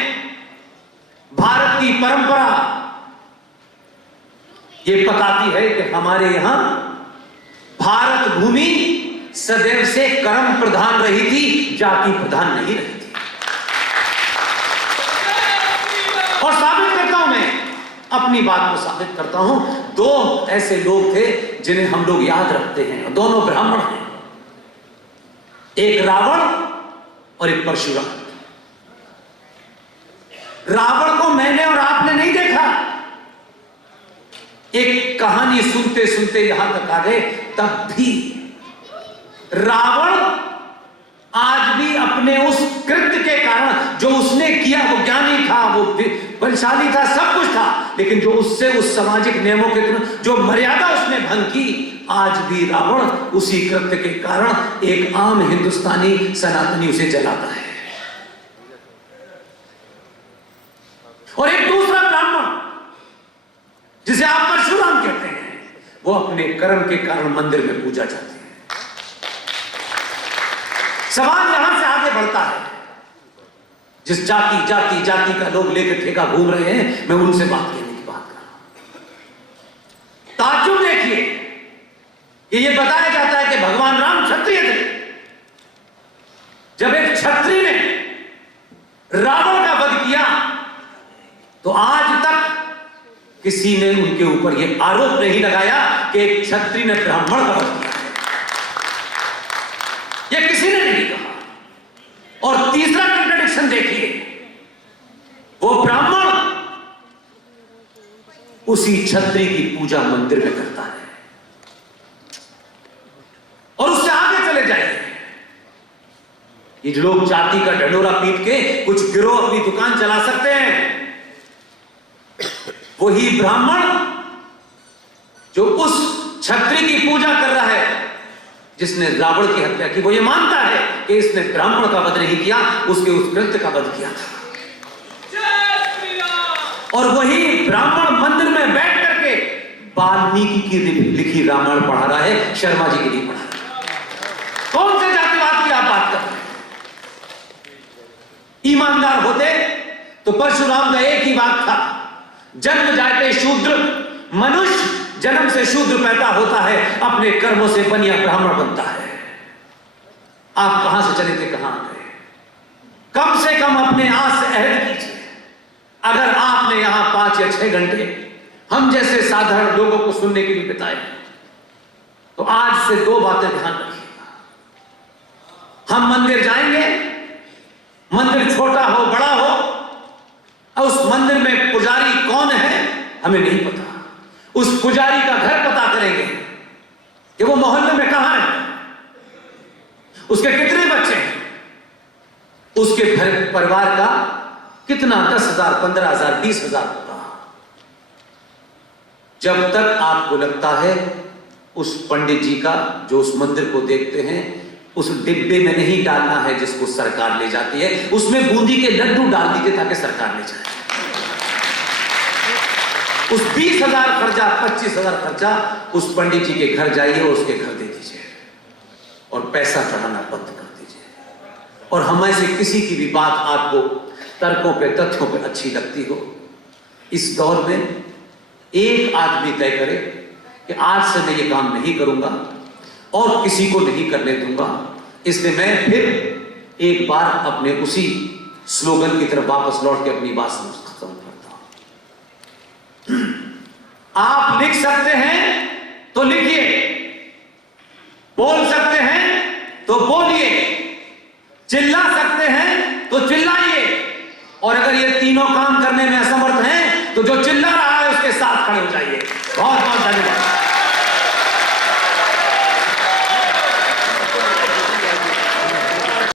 भारत की परंपरा यह बताती है कि हमारे यहां भारत भूमि सदैव से कर्म प्रधान रही थी, जाति प्रधान नहीं रही थी। और साबित करता हूं, मैं अपनी बात को साबित करता हूं। 2 ऐसे लोग थे जिन्हें हम लोग याद रखते हैं, दोनों ब्राह्मण हैं, एक रावण और एक परशुराम। रावण को मैंने और आपने नहीं देखा। एक कहानी सुनते सुनते यहां तक आ गए, तब भी रावण आज भी अपने उस कृत्य के कारण जो उसने किया, वो ज्ञानी था, वो बलशाली था, सब कुछ था, लेकिन जो उससे उस सामाजिक नियमों के जो मर्यादा उसने भंग की, आज भी रावण उसी कृत्य के कारण एक आम हिंदुस्तानी सनातनी उसे जलाता है। और एक दूसरा ब्राह्मण जिसे आप परशुराम कहते हैं, वो अपने कर्म के कारण मंदिर में पूजा जाते हैं। सवाल यहां से आगे बढ़ता है, जिस जाति जाति जाति का लोग लेकर ठेका घूम रहे हैं, मैं उनसे बात करने की बात कर रहा हूं। ताज्जुब देखिए कि यह बताया जाता है कि भगवान राम क्षत्रिय थे। जब एक क्षत्रिय ने रावण का वध किया तो आज तक किसी ने उनके ऊपर यह आरोप नहीं लगाया कि एक क्षत्रिय ने ब्राह्मण का वध किया, यह किसी ने नहीं कहा। और तीसरा कंट्राडिक्शन देखिए, वो ब्राह्मण उसी क्षत्रिय की पूजा मंदिर में करता है। और उससे आगे चले जाइए, ये लोग जाति का ढंडोरा पीट के कुछ गिरोह अपनी दुकान चला सकते हैं। वही ब्राह्मण जो उस क्षत्रिय की पूजा कर रहा है जिसने रावण की हत्या की, वो ये मानता है कि इसने ब्राह्मण का वध नहीं किया, उसके उस कृत्य का वध किया था। और वही ब्राह्मण मंदिर में बैठ करके वाल्मीकि की लिखी रामायण पढ़ा रहा है, शर्मा जी की नहीं पढ़ा रहा। कौन से जातिवाद की आप बात कर रहे हैं? ईमानदार होते तो परशुराम का एक ही बात था, जन्म जाते शूद्र, मनुष्य जन्म से शूद्र पैदा होता है, अपने कर्मों से बनिया ब्राह्मण बनता है। आप कहां से चले थे, कहां गए? कम से कम अपने आज से अहद कीजिए। अगर आपने यहां 5 या 6 घंटे हम जैसे साधारण लोगों को सुनने के लिए बिताए, तो आज से 2 बातें ध्यान रखिएगा। हम मंदिर जाएंगे, मंदिर छोटा हो बड़ा हो, उस मंदिर में पुजारी कौन है हमें नहीं पता। उस पुजारी का घर पता करेंगे कि वो मोहल्ले में कहां है, उसके कितने बच्चे हैं, उसके परिवार का कितना 10,000, 15,000, 20,000 होगा। जब तक आपको लगता है उस पंडित जी का जो उस मंदिर को देखते हैं, उस डिब्बे में नहीं डालना है जिसको सरकार ले जाती है, उसमें बूंदी के लड्डू डाल दीजिए ताकि सरकार ले जाए। उस 20,000 खर्चा, 25,000 खर्चा उस पंडित जी के घर जाइए और उसके घर दे दीजिए और पैसा चढ़ाना बंद कर दीजिए। और हमें से किसी की भी बात आपको तर्कों पे, तथ्यों पे अच्छी लगती हो, इस दौर में एक आदमी तय करे कि आज से मैं ये काम नहीं करूंगा और किसी को नहीं करने दूंगा। इसलिए मैं फिर एक बार अपने उसी स्लोगन की तरफ वापस लौट के अपनी बात खत्म करता हूं। आप लिख सकते हैं तो लिखिए, बोल सकते हैं तो बोलिए, चिल्ला सकते हैं तो चिल्लाइए, और अगर ये तीनों काम करने में असमर्थ हैं तो जो चिल्ला रहा